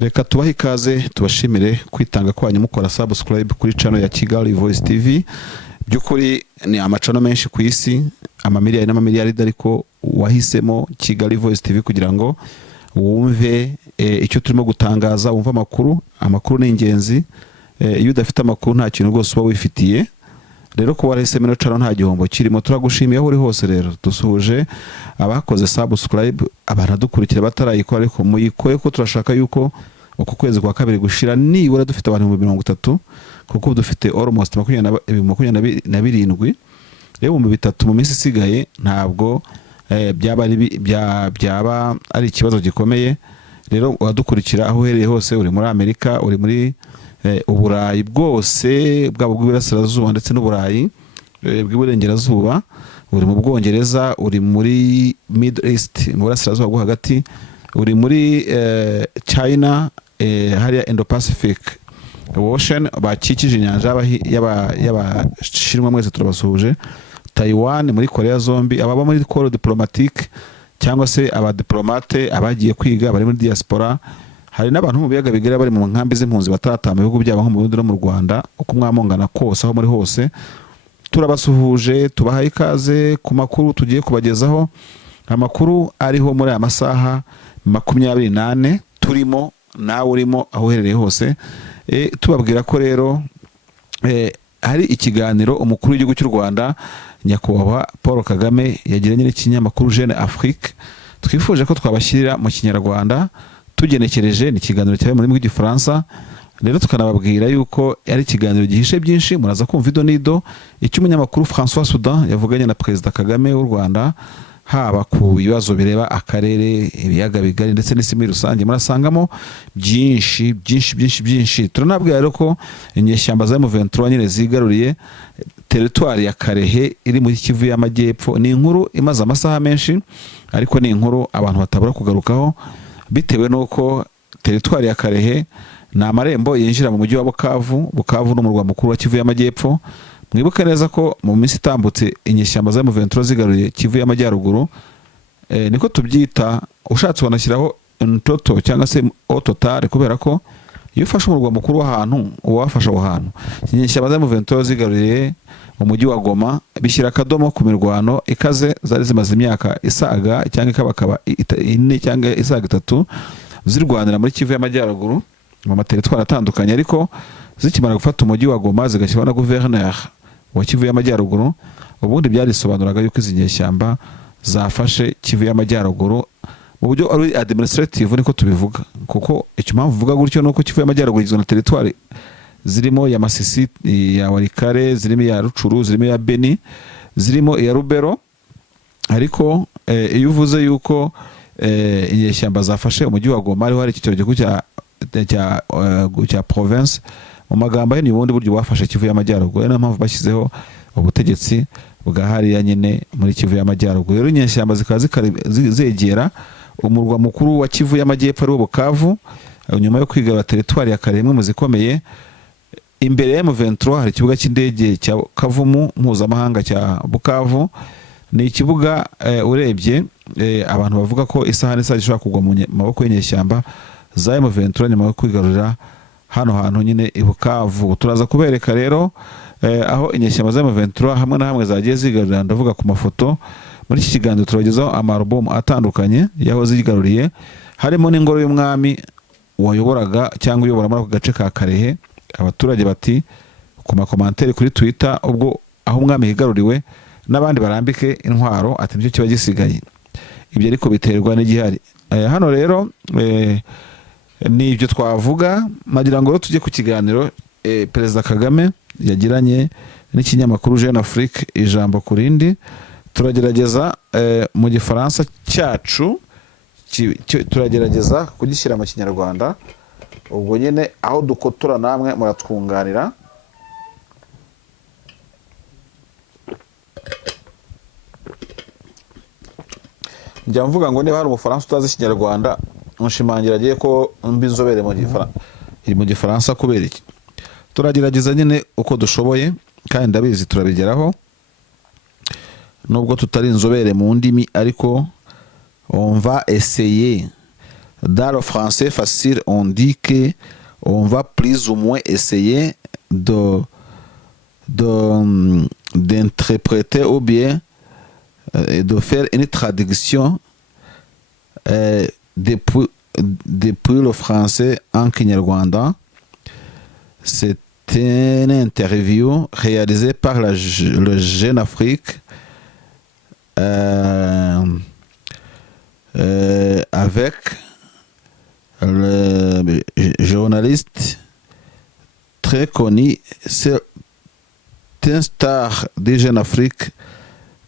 Reka tubahe ikaze tubashimire kwitanga kwanyu mukora subscribe kuri channel ya Kigali Voice TV. Byukuri ni amacano menshi ku isi, amamiliyari n'amamiliyari, ariko wahisemo Kigali Voice TV kugira ngo wumve icyo turimo gutangaza, wumva amakuru ni ingenzi. Iyo udafite amakuru nta kintu rwose uba wifitiye. Rero ko warahisemo ino channel nta gihombo kirimo. Turagushimiye aho uri hose. Rero dusuhuje abakoze subscribe, abanadukurikira batarayikora, ariko muyikoye ko turashaka yuko uko kwezi kwa kabiri gushira nibura dufite abantu 30, kuko dufite almost 27. Rero mu bitatu mu minsi isigaye ntabwo byaba ari ikibazo gikomeye. Rero wadukurikira aho uhereye hose, uri muri Amerika, uri muri Uburayi bwose bwabo bw'Iburasirazuba ndetse n'Uburayi bw'Iburengerazuba, uri mu Bwongereza, uri muri Middle East mu Burasirazuba bwo hagati, uri muri China, hariya Indo-Pacific Ocean bakikije inyanja y'Abashinwa, mwese turabasuhuje. Taiwan, muri Korea zombi, ababa muri corps diplomatique cyangwa se abadiplomate abagiye kwiga bari muri diaspora. Hari n'abantu mu biyaga bigera bari mu nkambi z'impunzi batatama ibihugu byabo nko mu Burundi no mu Rwanda. Uko mwamongana kose aho muri hose turabasuhuje, tubahaye ikaze ku makuru tugiye kubagezaho. Amakuru ariho muri aya masaha 28 turimo, nawe urimo aho uherereye hose. Tubabwira ko rero hari ikiganiro umukuru w'igihugu cy'u Rwanda nyakubahwa Paul Kagame yagiranye n'ikinyamakuru Jeune Afrique. Twifuje ko twabashyirira mu Kinyarwanda tugenekereje, ni ikiganiro cyabaye mu rurimi rw'Igifaransa. Rero tukanababwira yuko ari ikiganiro gihishe byinshi, muraza kumva ido nido icyo umunyamakuru François Soudan yavuganye na Perezida Kagame w'u Rwanda, haba ku bibazo bireba akarere, ibiyaga bigari ndetse n'isi muri rusange. Murasangamo byinshi. Turanabwira rero ko inyeshyamba za M23 nyine zigaruriye teritwari ya Karehe iri muri Kivu y'Amajyepfo. Ni inkuru imaze amasaha menshi, ariko ni inkuru abantu batabura kugarukaho, bitewe nuko teritwari ya Karehe ni amarembo yinjira mu mujyi wa Bukavu n'umurwa mukuru wa Kivu y'Amajyepfo. Mwibuke neza ko mu minsi itambutse inyeshyamba za M23 zigaruye Kivu y'Amajyaruguru, niko tubyita. Ushatse wanashyiraho ntoto cyangwa se ototare, kubera ko iyo ufashe umurwa mukuru w'ahantu uba wafashe aho hantu. Inyeshyamba za M23 zigaruye mu mujyi wa Goma, bishyira akadomo ku mirwano ikaze zari zimaze imyaka isaga cyangwa ikabakaba 4 cyangwa isaga 3 zirwanira muri Kivu y'Amajyaruguru mu materitwari atandukanye. Ariko zikimara gufata umujyi wa Goma zigashyiraho na gouverneur wa Kivu y'Amajyaruguru, ubundi byarisobanuraga yuko izi nyeshyamba zafashe Kivu y'Amajyaruguru mu buryo ari administrative, niko tubivuga. Kuko icyo mpamvu vuga gutyo nuko Kivu y'Amajyaruguru igizwe na teritwari zirimo ya Masisi, ya Walikare, zirimo ya Rucuru, zirimo ya Beni, zirimo ya Rubero. Ariko iyo uvuze yuko inyeshyamba zafashe umujyi wa Goma, ariho hari icyicaro gikuru cya province, mu magambo ye ni ubundi buryo bafashe Kivu y'Amajyaruguru. Niyo mpamvu bashyizeho ubutegetsi bwa hariya nyine muri Kivu y'Amajyaruguru. Rero inyeshyamba zikaba zegera umurwa mukuru wa Kivu y'Amajyepfo ari wo Bukavu, nyuma yo kwigarura teritwari ya Karehe, imwe mu zikomeye. Imbere ya M23 hari ikibuga cy'indege cya Kavumu mpuzamahanga cya Bukavu. Ni ikibuga urebye abantu bavuga ko isaha n'isaha ishobora kugwa mu maboko y'inyeshyamba za M23 nyuma yo kwigarurira hano hantu nyine i Bukavu. Turaza kubereka rero aho inyeshyamba za M23 hamwe na hamwe zagiye zigarurira. Ndavuga ku mafoto. Muri iki kiganiro turagezaho amalbum atandukanye yaho zigaruriye, harimo n'ingoro y'umwami wayoboraga cyangwa uyobora muri ako gace ka Karehe. Abaturage bati ku makomantere kuri Twitter, ubwo aho umwami higaruriwe n'abandi barambike intwaro, ati nicyo kiba gisigaye. Ibyo ariko biterwa n'igihari. Hano rero ni ibyo twavuga. Nagira ngo tujye ku kiganiro Perezida Kagame yagiranye n'ikinyamakuru Jeune Afrique ijambo ku rindi. Turagerageza mu Gifaransa cyacu, turagerageza kugishyira mu Kinyarwanda. Ubwo nyine aho dukotora namwe muratwunganira. Njya mvuga ngo niba hari umufaransa utazi Ikinyarwanda, mushimangira agiye ko mbi inzobere mu Gifaransa. Kubera iki? Turagerageza nyine uko dushoboye, kandi ndabizi turabigeraho, nubwo tutari inzobere mu ndimi, ariko on va essayer dans le français facile, on dit que on va plus ou moins essayer d'interpréter ou bien de faire une traduction depuis le français en Kinyarwanda. C'est une interview réalisée par le Jeune Afrique avec le journaliste très connu. C'est un star des Jeune Afrique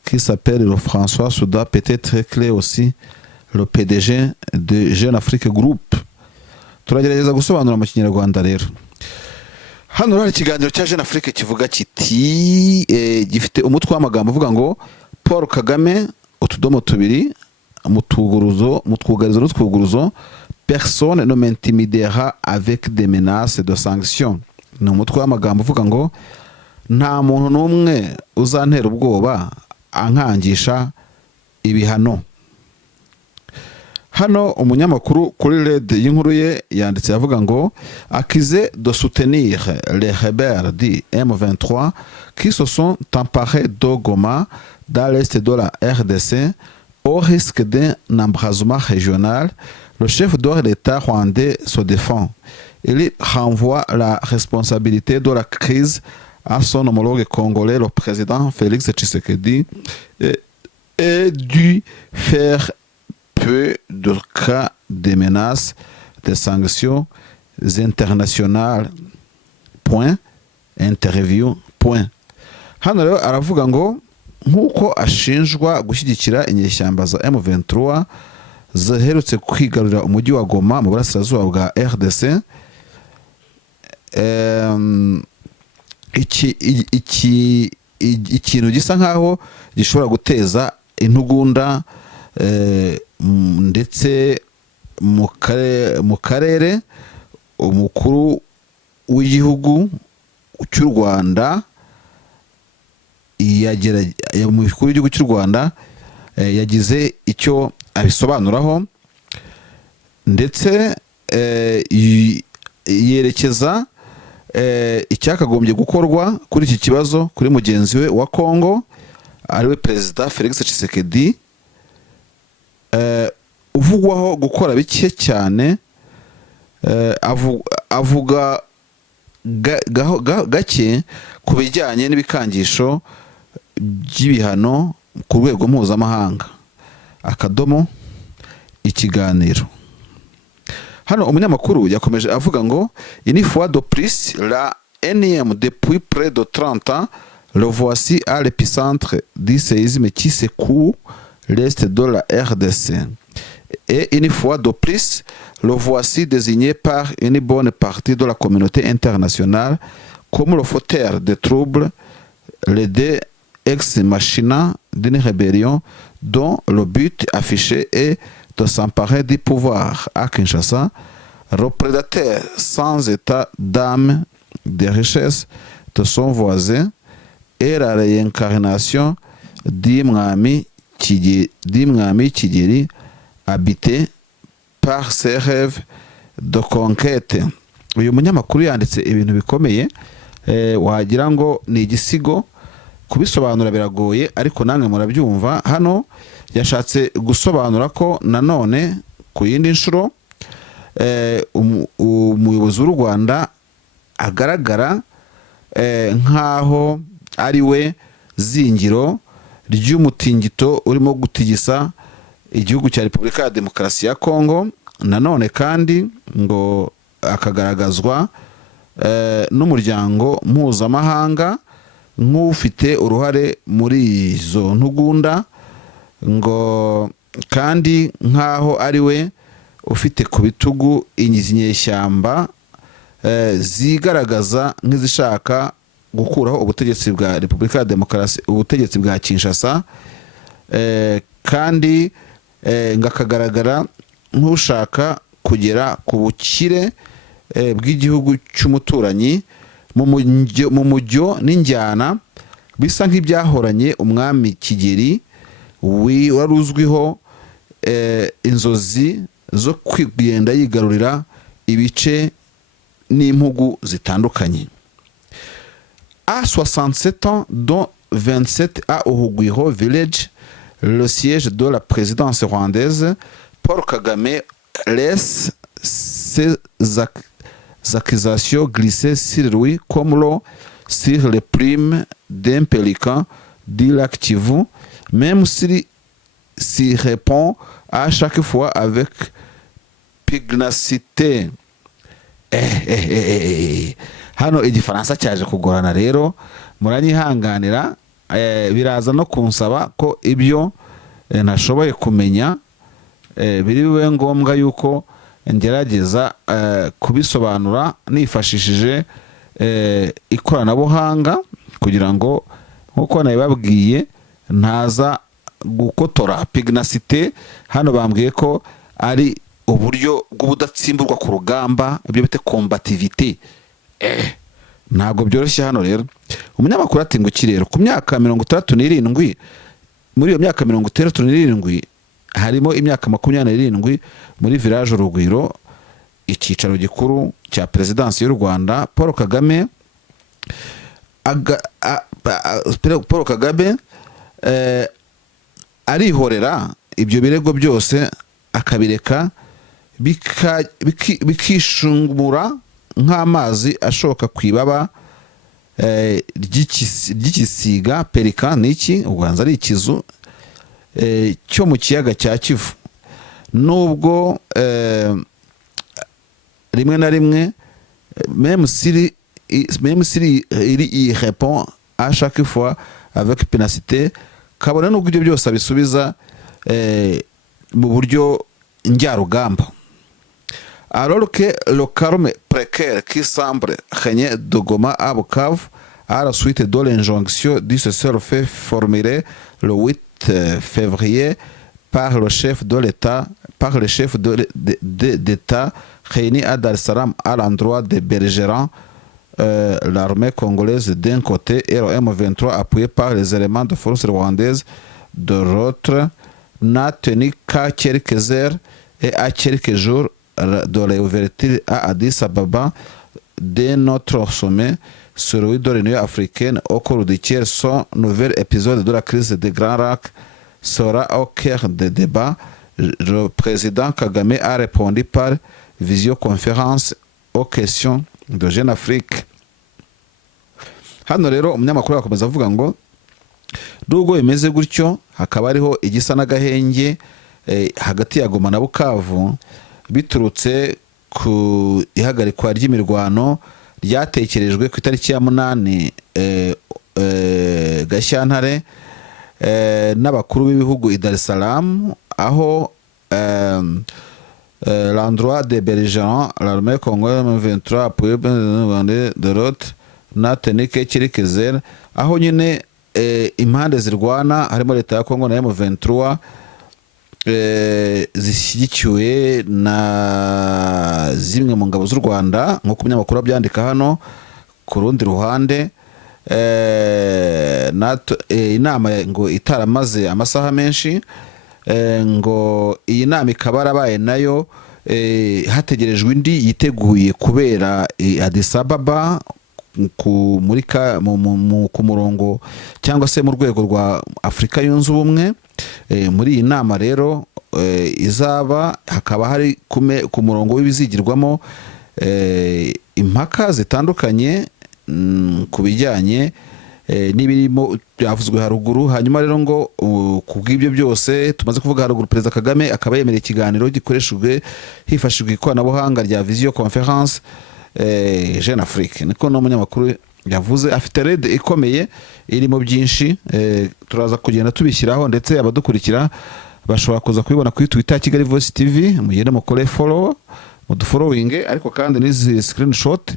qui s'appelle François Souda, peut-être très clair aussi, le PDG de Jeune Afrique Group. Turagerageza gusobanura mu Kinyarwanda rero. Hano hari ikiganiro cya Jeune Afrique kivuga kiti gifite umutwe w'amagambo uvuga ngo Paul Kagame utudomo tubiri mu twugarizo n'utwuguruzo, personne ne m'intimidera avec des menaces de sanctions. Ni umutwe w'amagambo uvuga ngo nta muntu n'umwe uzantera ubwoba ankangisha ibihano. Hano umunyamakuru kuri red y'inkuru ye yanditse avuga ngo accusé de soutenir les rebelles du M23 qui se sont emparés de Goma dans l'est de la RDC au risque d'un embrasement régional, le chef de l'État rwandais se défend. Il renvoie la responsabilité de la crise à son homologue congolais, le président Félix Tshisekedi, et dû faire peu de cas de menaces de sanctions internationales. Point. Interview. Point. Hano rero aravuga ngo nk'uko ashinjwa gushyigikira inyeshyamba za M23 zaherutse kwigarurira umujyi wa Goma mu burasirazuba bwa RDC, ikintu gisa nkaho gishobora guteza intugunda ndetse mu karere. Umukuru w'igihugu cy'u Rwanda yagize icyo abisobanuraho ndetse yerekeza icyakagombye gukorwa kuri iki kibazo kuri mugenzi we wa Kongo ariwe Perezida Felix Tshisekedi, uvugwaho gukora bike cyane, avuga gake ku bijyanye n'ibikangisho by'ibihano ku rwego mpuzamahanga. Akadomo ikiganiro. Hano umunyamakuru yakomeje avuga ngo une fois de plus la énième depuis près de 30 ans, le voici à l'épicentre du séisme qui secoue l'est de la RDC. Et une fois de plus, le voici désigné par une bonne partie de la communauté internationale comme le fauteur de troubles, l'aider ex machina d'une rébellion dont le but affiché est de s'emparer du pouvoir à Kinshasa, le prédateur sans état d'âme des richesses de son voisin et la réincarnation d'Imwami Kigeli habité par ses rêves de conquête. Uyu munyamakuru yanditse ibintu bikomeye, wagira ngo ni igisigo, kubisobanura biragoye ariko namwe murabyumva. Hano yashatse gusobanura ko nanone ku yindi nshuro umuyobozi w'u Rwanda agaragara nk'aho ari we zingiro ry'umutingito urimo gutigisa igihugu cya Repubulika ya Demokarasi ya Kongo. Nanone kandi ngo akagaragazwa n'umuryango mpuzamahanga nk'ufite uruhare muri izo ntugunda, ngo kandi nk'aho ari we ufite ku bitugu inyeshyamba zigaragaza nk'izishaka gukuraho ubutegetsi bwa Repubulika ya Demokarasi, ubutegetsi bwa Kinshasa, kandi ngakagaragara nk'ushaka kugera ku bukire bw'igihugu cy'umuturanyi mu mujyo n'injyana bisa nk'ibyahoranye umwami Kigeli wari uzwiho inzozi zo kwigenda yigarurira ibice n'impugu zitandukanye. À 67 ans, dont 27 à Urugwiro Village, le siège de la présidence rwandaise, Paul Kagame laisse ses accusations glisser sur lui comme l'eau sur les plumes d'un pélican du lac Kivu, même s'il répond à chaque fois avec pugnacité. Hano igifaransa cyaje kugorana rero muranyihanganira, biraza no kunsaba ko ibyo nashoboye kumenya biri bibe ngombwa yuko ngerageza kubisobanura nifashishije ikoranabuhanga, kugira ngo nkuko nabibabwiye ntaza gukotora. Pugnacité hano bambwiye ko ari uburyo bw'ubudatsimburwa ku rugamba, ibyo bita combativité. Ntabwo byoroshye hano rero. Umunyamakuru ati ngo iki rero, ku myaka 67, muri iyo myaka 67 harimo imyaka 27 muri village Urugwiro, icyicaro gikuru cya Perezidansi y'u Rwanda. Paul Kagame arihorera ibyo birego byose akabireka bikishungura nk'amazi ashoka ku ibaba ry'igisiga. Pelika ni iki? Ubanza ari ikizu cyo mu kiyaga cya Kivu. Nubwo rimwe na rimwe même s'il répond à chaque fois avec pugnacité, kabone nubwo ibyo byose abisubiza mu buryo njyarugamba. Alors que le calme précaire qui semble régner de Goma à Bukavu à la suite de l'injonction du cessez-le-feu formulée le 8 février par le chef de l'État, d'État réuni à Dar es Salaam à l'endroit des belligérants, l'armée congolaise d'un côté et le M23 appuyé par les éléments de force rwandaises de l'autre, n'a tenu qu'à quelques heures et à quelques jours de l'ouverture à Addis Ababa de notre sommet, celui de l'Union africaine, au cours duquel son nouvel épisode de la crise des Grands Lacs sera au cœur des débats. Le président Kagame a répondu par visioconférence aux questions de Jeune Afrique. Hano rero umunyamakuru akomeza avuga ngo nubwo bimeze gutyo, hakaba ariho igisa n'agahenge hagati ya Goma na Bukavu, biturutse ku ihagarikwa ry'imirwano ryatekerejwe ku itariki ya 8 Gashyantare n'abakuru b'ibihugu i Dar es Salaam, aho l'endroit des belligérants, l'armée congolaise M23 appuyée de l'autre, n'a tenu que quelques heures, aho nyine impande zirwana harimo leta ya Kongo na M23 zishyigikiwe na zimwe mu ngabo z'u Rwanda, nk'uko umunyamakuru byandika hano. Ku rundi ruhande inama ngo itaramaze amasaha menshi, ngo iyi nama ikaba yarabaye nayo hategerejwe indi yiteguye kubera Addis Ababa ku murongo cyangwa se mu rwego rwa Afurika yunze ubumwe. Muri iyi nama rero izaba hakaba hari ku murongo w'ibizigirwamo impaka zitandukanye ku bijyanye n'ibirimo byavuzwe haruguru. Hanyuma rero ngo ku bw'ibyo byose tumaze kuvuga haruguru, Perezida Kagame akaba yemereye ikiganiro gikoreshejwe hifashishijwe ikoranabuhanga rya visioconférence Jeune Afrique. Niko n'umunyamakuru yavuze. Afite rede ikomeye irimo byinshi, turaza kugenda tubishyiraho, ndetse abadukurikira bashobora kuza kubibona kuri Twitter Kigali Voice TV, mugende mukore follow, mudufollowing, ariko kandi n'izi screenshot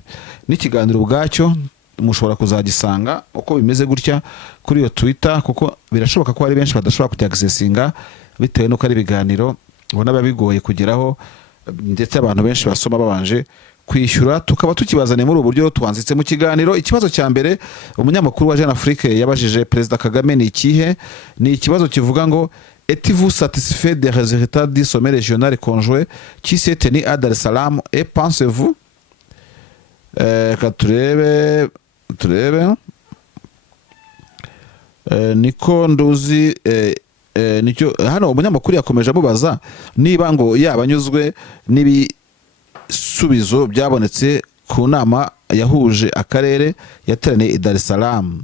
n'ikiganiro ubwacyo mushobora kuzagisanga uko bimeze gutya kuri iyo Twitter, kuko birashoboka ko hari benshi badashobora kujya bitewe n'uko ari ibiganiro ubona babigoye kugeraho, ndetse abantu benshi basoma babanje kwishyura. Tukaba tukibazaniye muri ubu buryo twanzitse mu kiganiro. Ikibazo cya mbere umunyamakuru wa Jeune Afrique yabajije Perezida Kagame ni ikihe? Ni ikibazo kivuga ngo Êtes-vous satisfait des résultats du sommet régional conjoint qui s'est tenu à Dar es Salaam et pensez-vous reka turebe niko nduzi nicyo hano umunyamakuru yakomeje amubaza niba ngo yaba anyuzwe n'ibisubizo byabonetse ku nama yahuje akarere yateraniye i Dar es Salaam.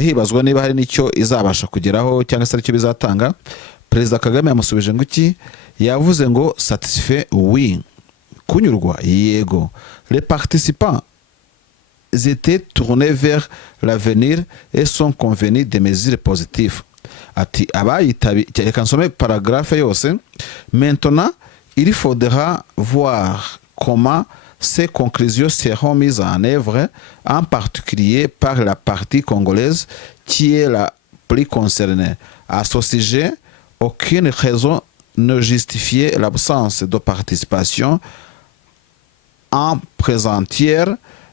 Hibazwa niba hari nicyo izabasha kugeraho cyangwa se aricyo bizatanga. Perezida Kagame yamusubije ngo iki, yavuze ngo satisfait oui, kunyurwa yego. Les participants étaient tournés vers l'avenir et sont convenus des mesures positives. Ati abayitabi, reka nsome paragraphe yose. Maintenant il faudra voir comment ces conclusions seront mises en œuvre, en particulier par la partie congolaise qui est la plus concernée. À ce sujet, aucune raison ne justifiait l'absence de participation en présentière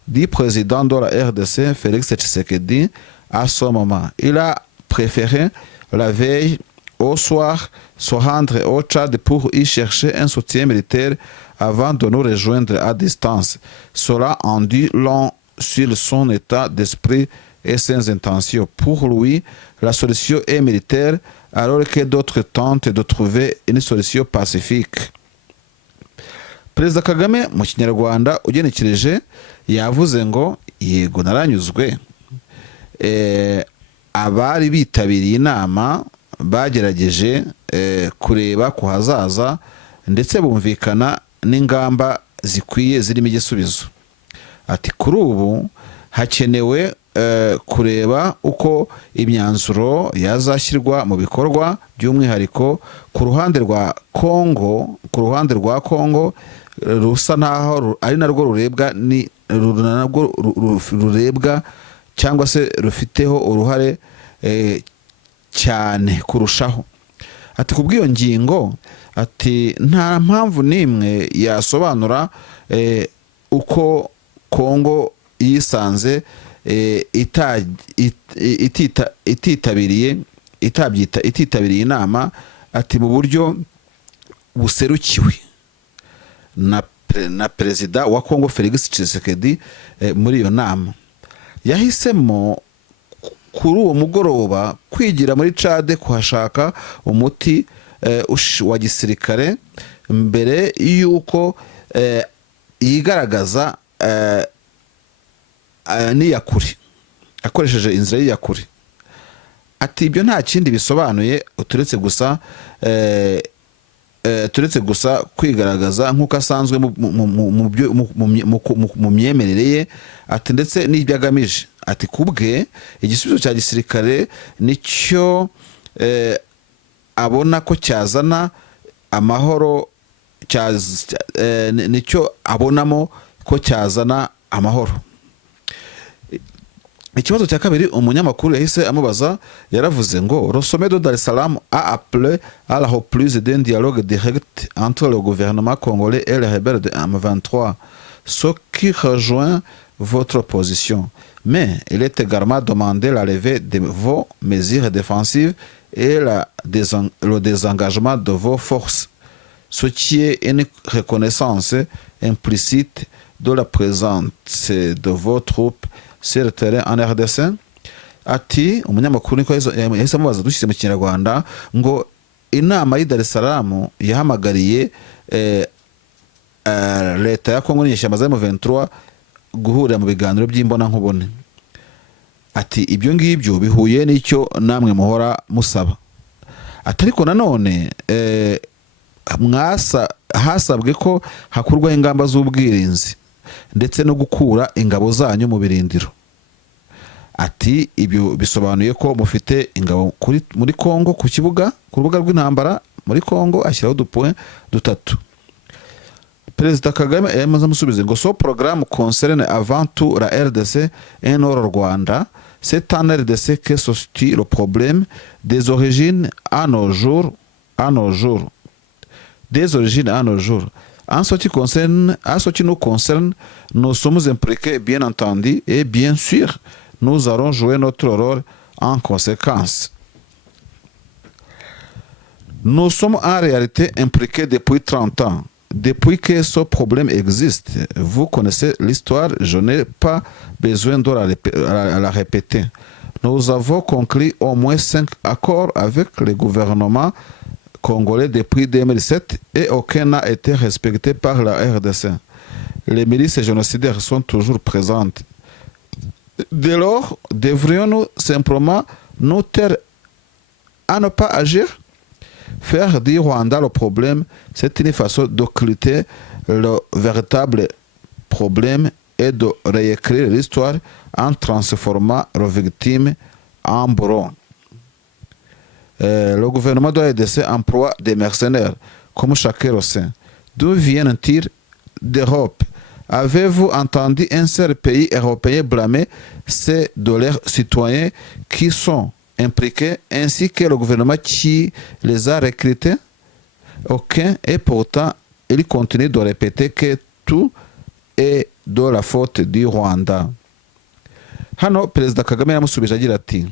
du président de la RDC, Félix Tshisekedi, à ce moment. Il a préféré la veille au soir se rendre au Tchad pour y chercher un soutien militaire avant de nous rejoindre à distance. Cela en dit long sur son état d'esprit et ses intentions. Pour lui, la solution est militaire alors que d'autres tentent de trouver une solution pacifique. Perezida Kagame mu Kinyarwanda ugenekereje yavuze ngo yego naranyuzwe. Abari bitabiriye inama bagerageje kureba ku hazaza ndetse bumvikana n'ingamba zikwiye zirimo igisubizo. Ati kuri ubu hakenewe kureba uko imyanzuro yazashyirwa mu bikorwa, by'umwihariko ku ruhande rwa Kongo rusa naho ari narwo rurebwa cyangwa se rufiteho uruhare cyane kurushaho. Ati kubw'iyo ngingo, ati nta mpamvu n'imwe yasobanura uko Kongo yisanze ititabiriye inama, ati mu buryo buserukiwe na perezida wa Kongo Felix Tshisekedi muri iyo nama. Yahisemo kuri uwo mugoroba kwigira muri Chad kuhashaka umuti wa gisirikare mbere y'uko yigaragaza n'iyakuri, akoresheje inzira y'iyakuri. Ati ibyo nta kindi bisobanuye turetse gusa kwigaragaza nk'uko asanzwe mu myemerere ye. Ati ndetse n'ibyo agamije. Ati kubwe igisubizo cya gisirikare nicyo abona ko cyazana amahoro, nicyo abonamo ko cyazana amahoro. Ikibazo cya kabiri umunyamakuru yahise amubaza, yaravuze ngo le sommet de Dar es Salaam a appelé à la reprise d'un dialogue direct entre le gouvernement congolais et les rebelles de M23, ce qui rejoint votre position. Mais il est également demandé la levée de vos mesures défensives et le désengagement de vos forces, ce qui est une reconnaissance implicite de la présence de vos troupes sur le terrain en RDC. Ati umunyamakuru niko yahise amubaza dushyize mu Kinyarwanda ngo inama y'i Dar es Salaam yahamagariye leta ya Kongo n'inyeshyamba za M23 guhurira mu biganiro by'imbonankubone. Ati ibyo ngibyo bihuye n'icyo namwe muhora musaba. Ati ariko nanone hasabwe ko hakurwaho ingamba z'ubwirinzi ndetse no gukura ingabo zanyu mu birindiro. Ati ibyo bisobanuye ko mufite ingabo muri Kongo ku rubuga rw'intambara muri Kongo. Ashyiraho udupoint dutatu. Perezida Kagame yamaze amusubiza ngo so programme concerne avant tout la RDC et non le Rwanda. C'est en RDC que se situe le problème des origines à nos jours. Des origines à nos jours. En ce qui nous concerne, nous sommes impliqués, bien entendu, et bien sûr, nous allons jouer notre rôle en conséquence. Nous sommes en réalité impliqués depuis 30 ans. Depuis que ce problème existe, vous connaissez l'histoire, je n'ai pas besoin de la répéter. Nous avons conclu au moins 5 accords avec le gouvernement congolais depuis 2007 et aucun n'a été respecté par la RDC. Les milices génocidaires sont toujours présentes. Dès lors, devrions-nous simplement nous taire à ne pas agir? Faire du Rwanda le problème, c'est une façon d'occulter le véritable problème et de réécrire l'histoire en transformant les victimes en bourreaux. Le gouvernement de la RDC emploie des mercenaires, comme chacun le sait. D'où viennent-ils? D'Europe. Avez-vous entendu un seul pays européen blâmer ces de leurs citoyens qui sont impliqués, ainsi que le gouvernement qui les a recrutés? Aucun, et pourtant, il continue de répéter que tout est de la faute du Rwanda. Hano Perezida Kagame yamusubije agira ati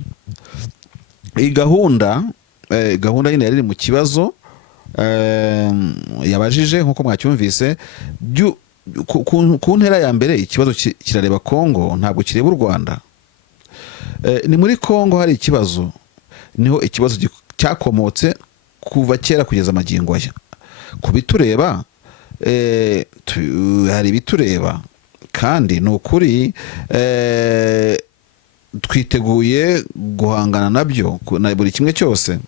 iyi gahunda nyine yari mu kibazo yabajije nk'uko mwacyumvise ku ntera ya mbere ikibazo kirareba Kongo, ntabwo kireba u Rwanda. Ni muri Kongo hari ikibazo, niho ikibazo cyakomotse kuva kera kugeza amagingo aya. Ku bitureba hari ibitureba kandi ni ukuri twiteguye guhangana nabyo na buri kimwe cyose.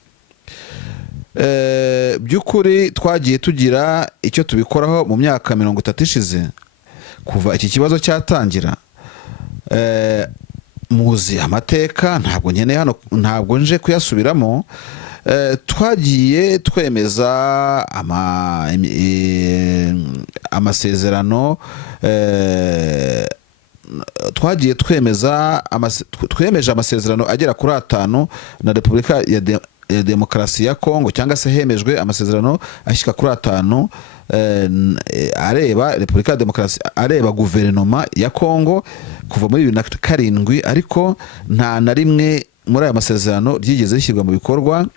By'ukuri twagiye tugira icyo tubikoraho mu myaka 30 ishize kuva iki kibazo cyatangira. Muzi amateka, ntabwo nkeneye hano, ntabwo nje kuyasubiramo. Twagiye twemeza amasezerano, twemeje amasezerano agera kuri 5 na Repubulika ya Demokarasi ya Kongo, cyangwa se hemejwe amasezerano ashyika kuri 5 areba Repubulika ya Demokarasi, areba guverinoma ya Kongo kuva muri 2007, ariko nta na rimwe muri aya masezerano ryigeze rishyirwa mu bikorwa.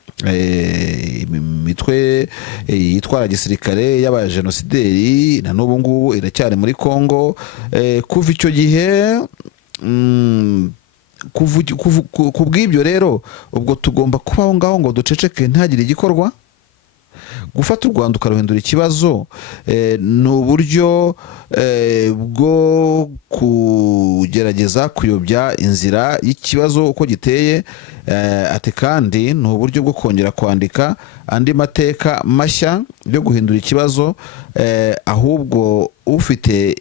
Imitwe yitwara gisirikare y'abajenosideri na n'ubu ngubu iracyari muri Kongo. Kuva icyo gihe kubw'ibyo rero ubwo tugomba kubaho ngaho ngo duceceke ntihagire igikorwa. Gufata u Rwanda ukaruhindura ikibazo ni uburyo bwo kugerageza kuyobya inzira y'ikibazo uko giteye. Ati kandi ni uburyo bwo kongera kwandika andi mateka mashya yo guhindura ikibazo, ahubwo ufite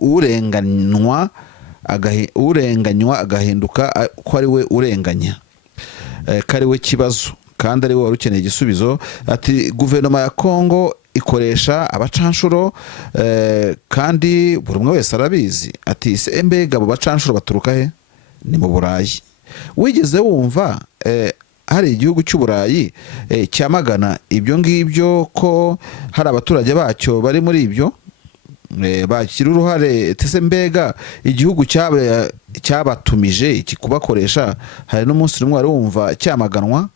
urenganywa agahinduka ko ari we urenganya, ko ari we kibazo kandi ari we wari ukeneye igisubizo. Ati guverinoma ya Kongo ikoresha abacanshuro, kandi buri umwe wese arabizi. Ati se mbega abo bacanshuro baturuka he? Ni mu Burayi. Wigeze wumva hari igihugu cy'Uburayi cyamagana ibyo ngibyo ko hari abaturage bacyo bari muri ibyo bakira uruhare? Tese mbega igihugu cyabatumije iki kubakoresha hari n'umunsi n'umwe wari wumva cyamaganwa?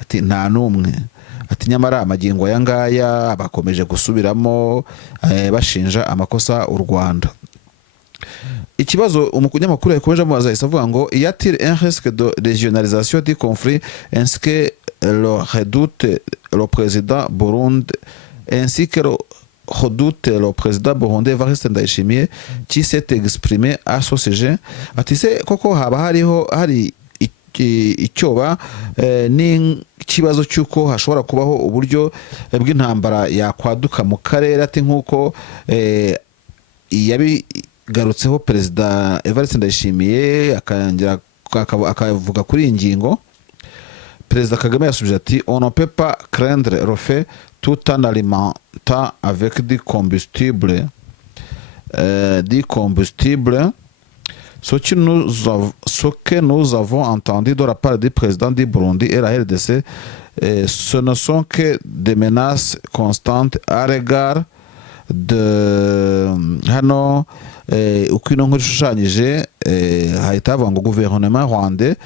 Ati nta n'umwe. Ati nyamara amagingo aya ngaya bakomeje gusubiramo bashinja amakosa u Rwanda. Ikibazo umunyamakuru yakomeje amubaza yahise avuga ngo y a-t-il un risque de régionalisation du conflit ainsi que le redoute le président Burundi ainsi que le redoute le président burundais Evariste Ndayishimiye qui s'est exprimé à ce sujet? Ati se koko haba hari icyoba n'ikibazo cy'uko hashobora kubaho uburyo bw'intambara yakwaduka mu karere? Ati nk'uko yabigarutseho Perezida Evariste Ndayishimiye akavuga kuri iyi ngingo. Perezida Kagame yasubije ati on ne peut pas craindre le fait tout en alimentant avec du combustible. Ce que nous avons entendu de la part du président du Burundi et la RDC, ce ne sont que des menaces constantes à l'égard de hano. Uko ino nkuru ishushanyije hahita havuga ngo guverinoma rwandais,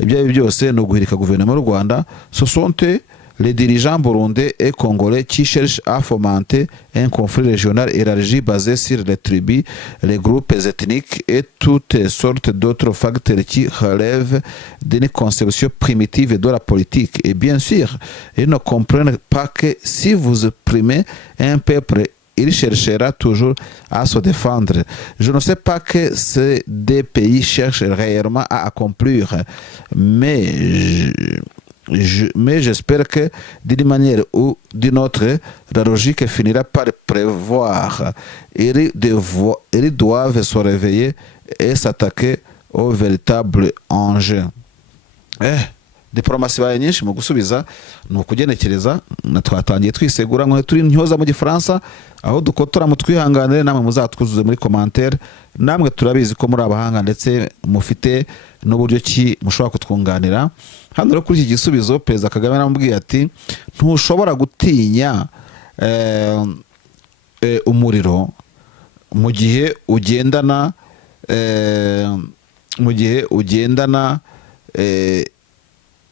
ibyo byose ni uguhirika guverinoma y'u Rwanda. Ce sont les dirigeants burundais et congolais qui cherchent à fomenter un conflit régional élargi basé sur les tribus, les groupes ethniques et toutes sortes d'autres facteurs qui relèvent d'une conception primitive de la politique. Et bien sûr, ils ne comprennent pas que si vous opprimez un peuple, il cherchera toujours à se défendre. Je ne sais pas que ces deux pays cherchent réellement à accomplir, mais j'espère que d'une manière ou d'une autre, la logique finira par prévoir. Ils doivent se réveiller et s'attaquer au véritable enjeu. Diplomasi baye nyinshi mu gusubiza ni ukugenekereza. Twatangiye twisegura ngo turi ntyoza mu gifaransa, aho dukotora mu twihanganire, namwe muzatwuzuze muri commentaire. Namwe turabizi ko muri abahanga ndetse mufite n'uburyo ki mushobora kutwunganira. Hano rero kuri iki gisubizo Perezida Kagame aramubwiye ati ntushobora gutinya umuriro mu gihe ugendana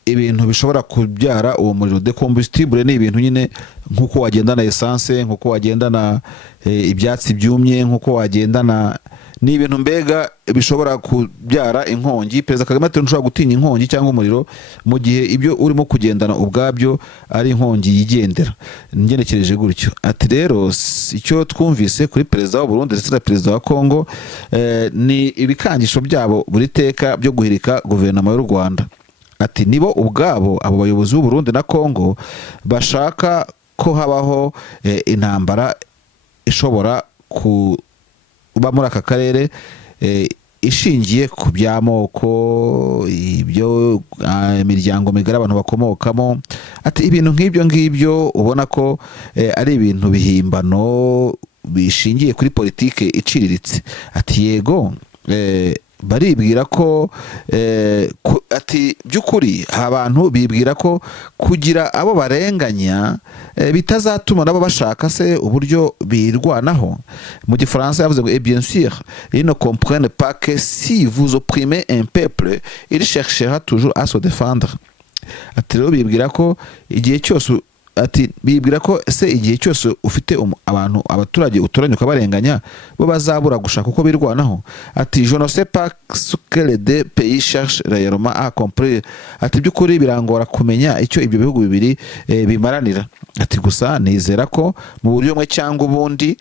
ibintu bishobora kubyara uwo muriro. Decombustible ni ibintu nyine nkuko wagendana essence, nkuko wagendana ibyatsi byumye, nkuko wagendana ni ibintu mbega bishobora kubyara inkongi. Perezida Kagame ati ntushobora gutinya inkongi cyangwa umuriro mu gihe ibyo urimo kugendana ubwabyo ari inkongi yigendera. Ngenekereje gutyo. Ati rero icyo twumvise kuri Perezida w'u Burundi ndetse na Perezida wa Kongo ni ibikangisho byabo buri teka byo guhirika guverinoma y'u Rwanda. Ati nibo ubwabo abo bayobozi b'u Burundi na Kongo bashaka ko habaho intambara ishobora kuba muri aka karere ishingiye ku by'amoko, ibyo imiryango migari abantu bakomokamo. Ati ibintu nk'ibyo ubona ko ari ibintu bihimbano bishingiye kuri politike iciriritse. Ati yego baribwira ko ati by'ukuri abantu bibwira ko kugira abo barenganya bitazatuma nabo bashaka se uburyo birwanaho. Mu gifaransa yavuze ngo bien sûr ils ne comprennent pas que si vous opprimez un peuple il cherchera toujours à se défendre. Ati rero bibwira ko igihe cyose igihe cyose ufite abantu abaturage uturanye ukabarenganya bo bazabura gushaka uko birwanaho. Ati je ne sais pas ce que les deux pays cherchent réellement à comprendre. Ati by'ukuri birangora kumenya icyo ibyo bihugu bibiri bimaranira. Ati gusa nizera ko mu buryo bumwe cyangwa ubundi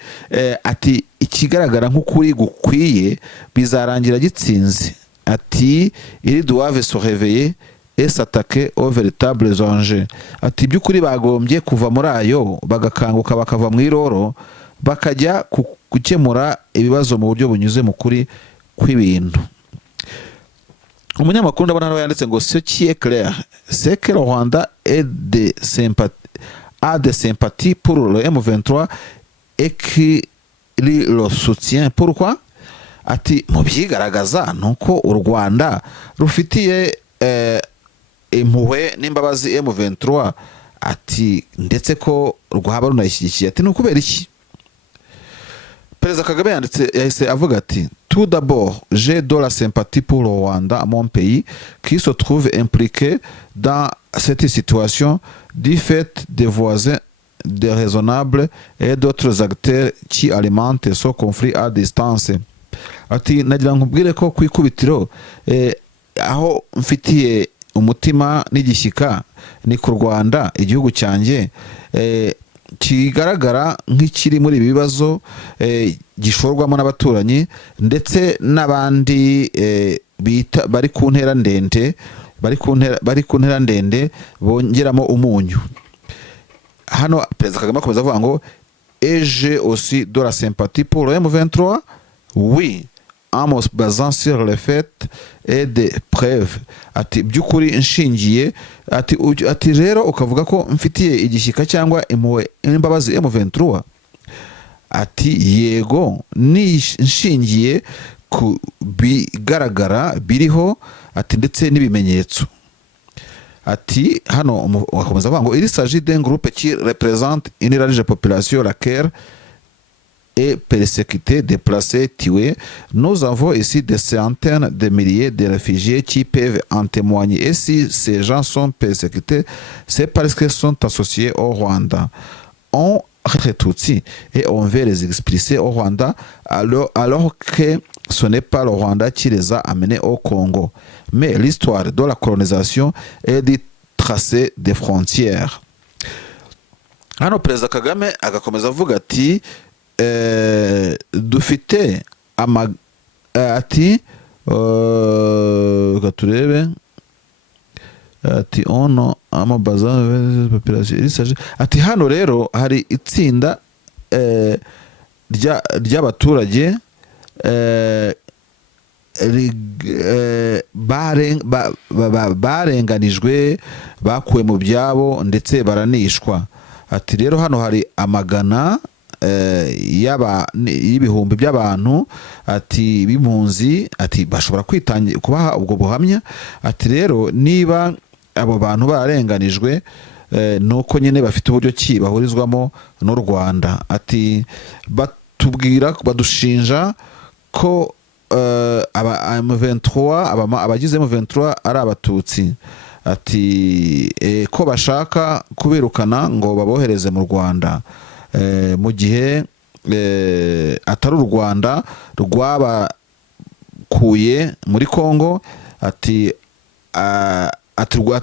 ati ikigaragara nk'ukuri gukwiye bizarangira gitsinze. Ati ils doivent se réveiller et s'attaquer aux véritables enjeux. Ati by'ukuri bagombye kuva muri ayo bagakanguka bakava mu iroro bakajya gukemura ibibazo mu buryo bunyuze mu kuri kw'ibintu. Umunyamakuru ndabona hano yanditse ngo ce qui est clair c'est que le Rwanda a des sympathies pour le M23 et qu'il le soutient. Pourquoi? Ati mu byigaragaza nuko u Rwanda rufitiye impuhwe n'imbabazi M23. Ati ndetse ko rwaba runayishyigikiye. Ati nukubera iki? Perezida Kagame yahise avuga ati tout d'abord j'ai de la sympathie pour le Rwanda, mon pays qui se trouve impliqué dans cette situation du fait des voisins déraisonnables et d'autres acteurs qui alimentent ce conflit à distance. Ati nagira nkubwire ko kwikubitiro aho mfitiye umutima n'igishyika ni ku Rwanda, igihugu cyanjye kigaragara nk'ikiri muri ibi bibazo gishorwamo n'abaturanyi ndetse n'abandi bari ku ntera ndende bongeramo umunyu. Hano Perezida Kagame akomeza avuga ngo et j'ai aussi de la sympathie pour le M23, oui, en me basant sur les faits et des preuves. Ati by'ukuri nshingiye ati rero ukavuga ko mfitiye igishyika cyangwa impuhwe n'imbabazi M23. Ati yego ni nshingiye ku bigaragara biriho ati ndetse n'ibimenyetso. Ati hano wakomeza avuga ngo il s'agit d'un groupe qui représente une large population laquelle et persécutés, déplacés, tués. Nous avons ici des centaines de milliers de réfugiés qui peuvent en témoigner. Et si ces gens sont persécutés, c'est parce qu'ils sont associés au Rwanda. On Tutsi et on veut les expulser au Rwanda alors que ce n'est pas le Rwanda qui les a amenés au Congo. Mais l'histoire de la colonisation est de tracer des frontières. Hano Perezida Kagame agakomeza avuga ati dufite ati turebe ati ono amabaza ati hano rero hari itsinda ry'abaturage barenganijwe, bakuwe mu byabo ndetse baranishwa. Ati rero hano hari amagana y'ibihumbi by'abantu ati b'impunzi, ati bashobora kubaha ubwo buhamya. Ati rero niba abo bantu barenganijwe nuko nyine bafite uburyo ki bahurizwamo n'u Rwanda. Ati badushinja ko abagize M23 ari abatutsi. Ati ko bashaka kubirukana ngo babohereze mu Rwanda, mu gihe atari u Rwanda rwabakuye muri Congo. Ati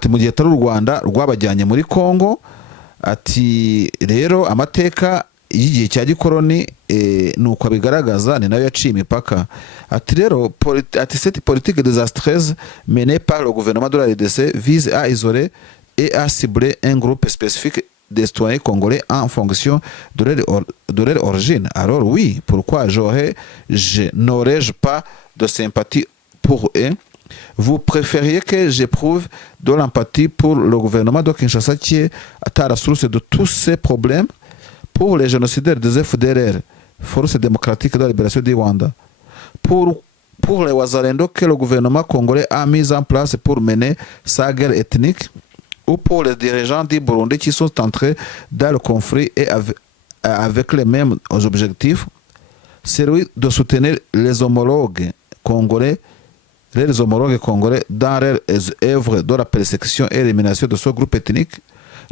mu gihe atari u Rwanda rwabajyanye muri Congo. Ati rero amateka y'igihe cya gikoroni nuko abigaragaza, ni nayo yaciye imipaka. Ati rero cette politique désastreuse menée par le gouvernement de la RDC vise à isoler et à cibler un groupe spécifique des citoyens congolais en fonction de leur origine. Alors oui, pourquoi n'aurais-je pas de sympathie pour eux? Vous préfériez que j'éprouve de l'empathie pour le gouvernement de Kinshasa qui est à la source de tous ces problèmes, pour les génocidaires des FDLR, Force démocratique de la libération du Rwanda, pour les Wazalendo que le gouvernement congolais a mis en place pour mener sa guerre ethnique, ou pour les dirigeants du Burundi qui sont entrés dans le conflit et avec les mêmes objectifs, celui de soutenir les homologues congolais dans leur œuvre de la persécution et l'élimination de ce groupe ethnique.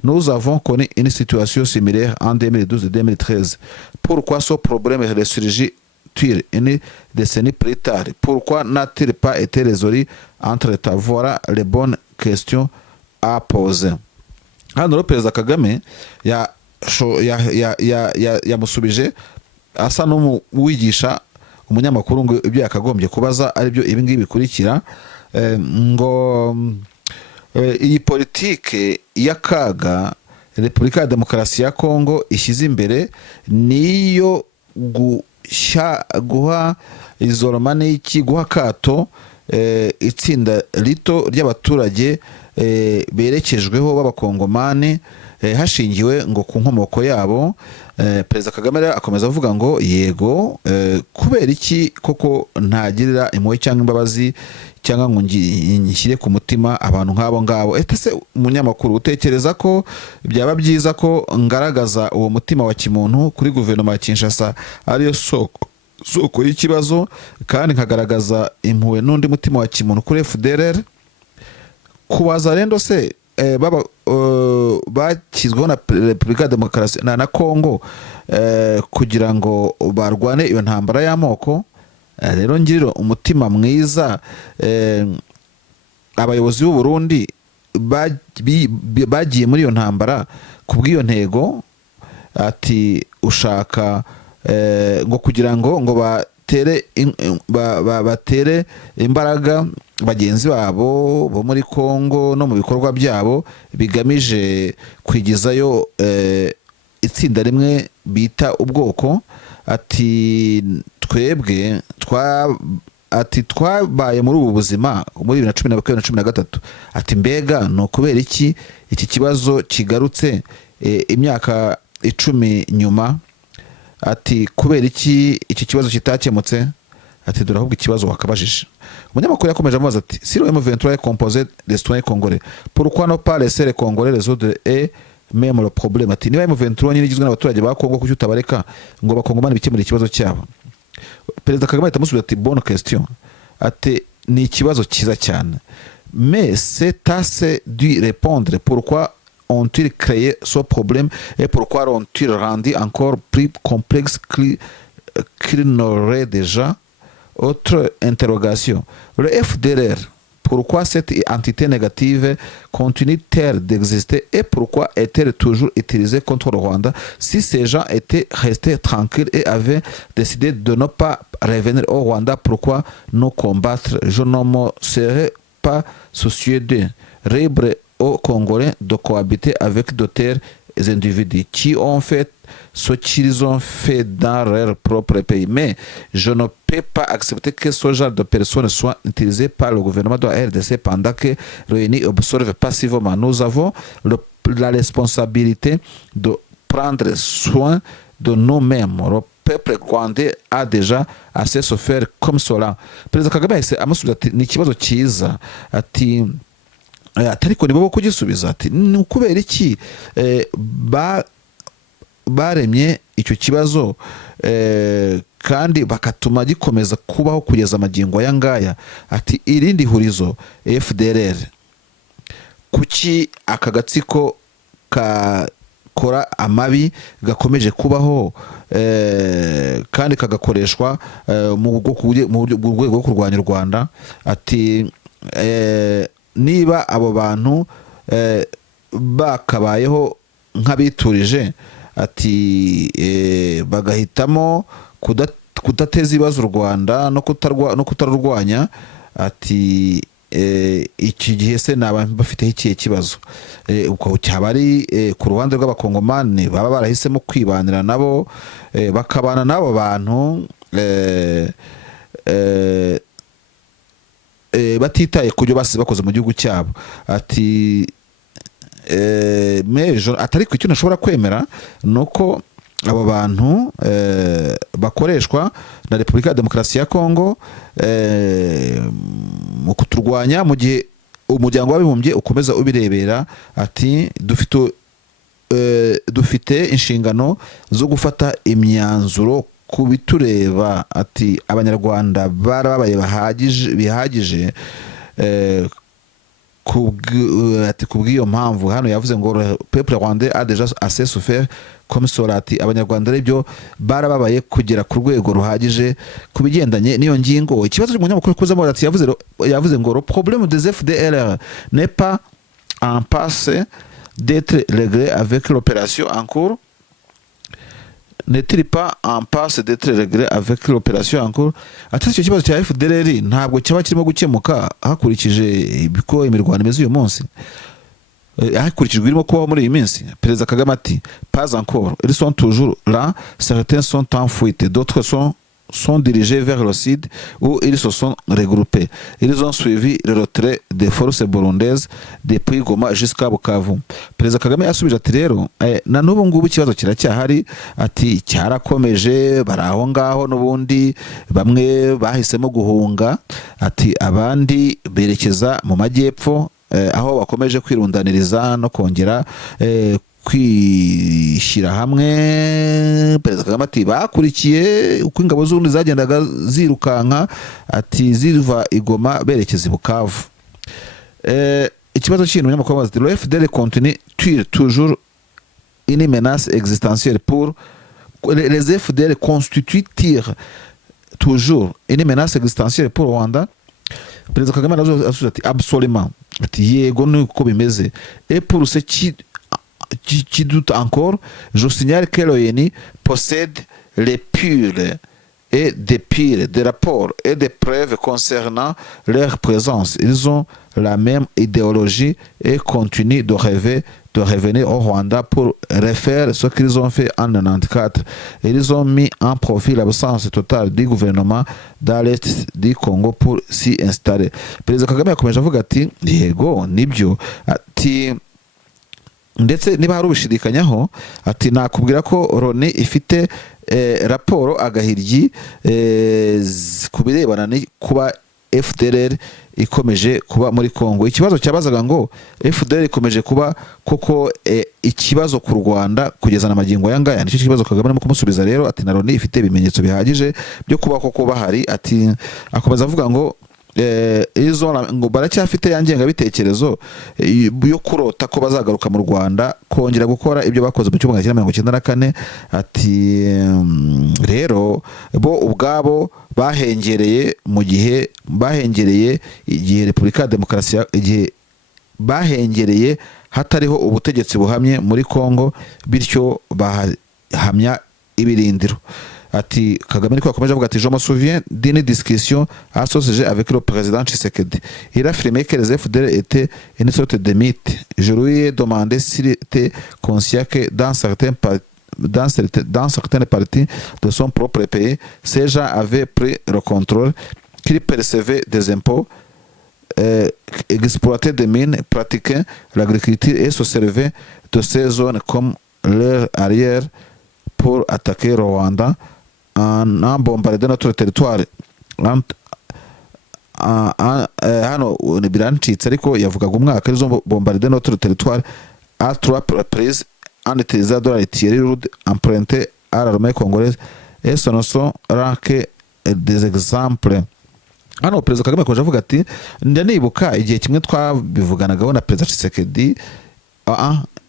Nous avons connu une situation similaire en 2012 et 2013. Pourquoi ce problème ressurgit-il une décennie plus tard? Pourquoi n'a-t-il pas été résolu entre-temps? Voilà les bonnes questions à poser. Hano rero Perezida Kagame yamusubije asa n'uwigisha umunyamakuru ngo ibyo yakagombye kubaza ari byo ibi ngibi bikurikira, ngo iyi politike y'akaga Repubulika ya Demokarasi ya Kongo ishyize imbere niyo guha izoroma n'iki guha kato itsinda rito ry'abaturage berekejweho b'abakongomani hashingiwe ngo ku nkomoko yabo. Perezida Kagame akomeza avuga ngo yego, kubera iki koko ntagirira impuhwe cyangwa imbabazi cyangwa ngo nshyire ku mutima abantu nk'abo ngabo? Ese umunyamakuru utekereza ko byaba byiza ko ngaragaza uwo mutima wa kimuntu kuri guverinoma ya Kinshasa ariyo soko y'ikibazo, kandi nkagaragaza impuhwe n'undi mutima wa kimuntu kuri FDLR? Ku Wazalendo se bashyizweho na Repubulika ya Demokarasi na Kongo kugira ngo barwane iyo ntambara y'amoko. Rero ngiriro umutima mwiza abayobozi b'u Burundi bagiye muri iyo ntambara kubw'iyo ntego. Ati ushaka ngo kugira ngo batere imbaraga bagenzi babo bo muri Kongo no mu bikorwa byabo bigamije kwigizayo itsinda rimwe bita ubwoko. Ati twebwe twabaye muri ubu buzima muri 2013. Ati mbega no kubera iki kibazo kigarutse imyaka 10 nyuma? Ati kubera iki kibazo kitakemutse? Ati dore ahubwo ikibazo wakabajije. Umunyamakuru yakomeje amubaza ati si le M23 est composé des citoyens congolais, pourquoi ne pas laisser les Congolais résoudre et même le problème. Ati niba M23 nyine igizwe n'abaturage ba Kongo kuki utabareka ngo bakongomane bikemura ikibazo cyabo. Perezida Kagame ahita amusubiza ati bonne question, ati ni ikibazo cyiza cyane, mais c'est assez dû répondre pourquoi ont-ils créé ce problème et pourquoi ont-ils rendu encore plus complexe qu'il n'aurait déjà. Autre interrogation, le FDLR, pourquoi cette entité négative continue-t-elle d'exister et pourquoi est-elle toujours utilisée contre le Rwanda si ces gens étaient restés tranquilles et avaient décidé de ne pas revenir au Rwanda? Pourquoi nous combattre? Je ne me serais pas soucieux de libre aux Congolais de cohabiter avec d'autres individus qui ont fait ce qu'ils ont fait dans leur propre pays. Mais je ne peux pas accepter que ce genre de personnes soient utilisées par le gouvernement de la RDC pendant que réunis observent passivement. Nous avons la responsabilité de prendre soin de nous-mêmes. Le peuple rwandais a déjà assez souffert comme cela. Perezida Kagame yahise amusubiza ati ni ikibazo cyiza, ati ariko ni bo kugisubiza, ati ni ukubera iki baremye icyo kibazo kandi bakatuma gikomeza kubaho kugeza amagingo aya ngaya. Ati irindi hurizo FDLR, kuki aka gatsiko kakora amabi gakomeje kubaho kandi kagakoreshwa mu rwego rwo kurwanya u Rwanda. Ati niba abo bantu bakabayeho nk'abiturije, ati bagahitamo kudateza ibibazo u Rwanda no kutarurwanya, ati iki gihe se naba bafiteho ikihe kibazo? Ubwo cyaba ari ku ruhande rw'abakongomani baba barahisemo kwibanira nabo bakabana n'abo bantu batitaye ku byo basize bakoze mu gihugu cyabo. Ati atari ku icyo nashobora kwemera nuko abo bantu bakoreshwa na Repubulika ya Demokarasi ya Kongo mu kuturwanya mu gihe umuryango w'abibumbye ukomeza ubirebera. Ati dufite inshingano zo gufata imyanzuro ku bitureba. Ati abanyarwanda barababaye bihagije kubw'iyo mpamvu hano yavuze ngo peuple rwandais a déjà assez souffert comme cela. Ati abanyarwanda aribyo barababaye kugera ku rwego ruhagije ku bigendanye n'iyo ngingo. Ikibazo cy'umunyamakuru kuzamo, ati yavuze ngo le problème des FDLR n'est pas en passe d'être réglé avec l'opération en cours. N'est-il pas en passe d'être réglé avec l'opération en cours? Ati icyo kibazo cya FDLR ntabwo cyaba kirimo gukemuka hakurikije ibiko imirwano imeze uyu munsi, hakurikijwe irimo kubaho muri iyi minsi. Perezida Kagame ati pas encore, ils sont toujours là, certains sont en fuite, d'autres sont dirigés vers le sud où ils se sont regroupés. Ils ont suivi le retrait des forces burundaises depuis Goma jusqu'à Bukavu. Perezida Kagame yasubije ati rero na n'ubu ngubu ikibazo kiracyahari. Ati cyarakomeje, bari aho ngaho n'ubundi, bamwe bahisemo guhunga, ati abandi berekeza mu majyepfo aho bakomeje kwirundaniriza no kongera kwishyira hamwe. Perezida Kagame ati bakurikiye uko ingabo z'ubundi zagendaga zirukanka, ati ziva Igoma berekeza i Bukavu. Ikibazo cy'intu umunyamakuru ati le FDL continue toujours une menace existentielle pour les FDL constituent toujours une menace existentielle pour Rwanda. Perezida Kagame asubiza ati absolument, ati yego nuko bimeze. Et pour ce qui doute encore, je signale que l'ONU possède les pures et des rapports et des preuves concernant leur présence. Ils ont la même idéologie et continuent de rêver de revenir au Rwanda pour refaire ce qu'ils ont fait en 1994. Ils ont mis en profit l'absence totale du gouvernement dans l'est du Congo pour s'y installer. Perezida Kagame yakomeje avuga ati yego nibyo, ati ndetse niba hari ubishidikanyaho, ati nakubwira ko Loni ifite raporo agahiryi ku birebana kuba FDLR ikomeje kuba muri Kongo. Ikibazo cyabazaga ngo FDL ikomeje kuba koko ikibazo ku Rwanda kugeza na magingo aya ngaya, nicyo kibazo Kagame arimo kumusubiza rero ati na Loni ifite ibimenyetso bihagije byo kuba koko bahari. Ati akomeza avuga ngo izo ngo baracyafite yangenga bitekerezo yo kurota ko bazagaruka mu Rwanda kongera gukora ibyo bakoze mu 1994. Ati rero bo ubwabo bahengereye mu gihe igihe Repubulika ya Demokarasi igihe bahengereye hatariho ubutegetsi buhamye muri Kongo, bityo bahamya ibirindiro. Ati Kagame niko akomeje avuga ati je me souviens d'une discussion associée avec le président Tshisekedi. Il a affirmé que les FDL étaient une sorte de mythe. Je lui ai demandé s'il était conscient que dans certaines parties de son propre pays, ces gens avaient pris le contrôle, qu'ils percevaient des impôts, exploitaient des mines, pratiquaient l'agriculture et se servaient de ces zones comme leur arrière pour attaquer Rwanda en bombardant notre territoire. Hano birancitse ariko yavugaga umwaka arizo bombarder notre territoire à 3 reprises en utilisant de l'artillerie lourde empruntée à l'armée congolaise et ce ne sont que des exemples. Hano Perezida Kagame akomeje avuga ati ndanibuka igihe kimwe twabivuganagaho na Perezida Tshisekedi.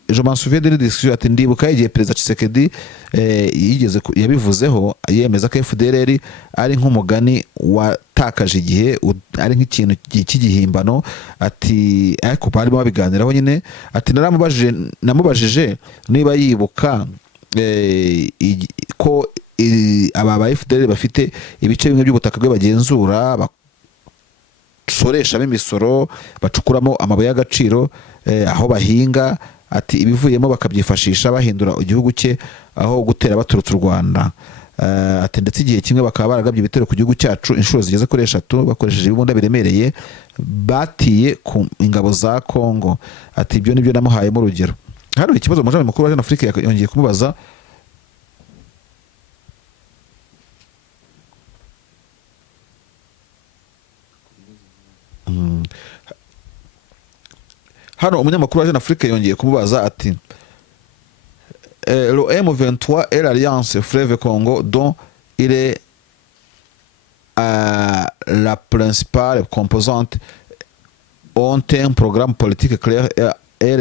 Je m'en souviens d'une discussion. Ati ndibuka igihe Perezida Tshisekedi yigeze yabivuzeho yemeza ko FDLR ari nk'umugani watakaje igihe, ari nk'ikintu cy'igihimbano. Ati ariko barimo babiganiraho nyine. Ati namubajije niba yibuka ko aba ba FDLR bafite ibice bimwe by'ubutaka bwe bagenzura, basoreshamo imisoro, bacukuramo amabuye y'agaciro, aho bahinga. Ati ibivuyemo bakabyifashisha bahindura igihugu cye aho gutera baturutse u Rwanda. Ati ndetse igihe kimwe bakaba baragabye ibitero ku gihugu cyacu inshuro zigeze kuri 3 bakoresheje ibibunda biremereye batiye ku ingabo za Kongo. Ati ibyo nibyo namuhayemo urugero. Hano ikibazo umujyanama mukuru wa Jeune Afrique yongeye kumubaza hano umunyamakuru wa Jeune Afrique yongeye kumubaza ati le M23 et l'Alliance Fleuve Congo dont il est la principale composante ont un programme politique clair et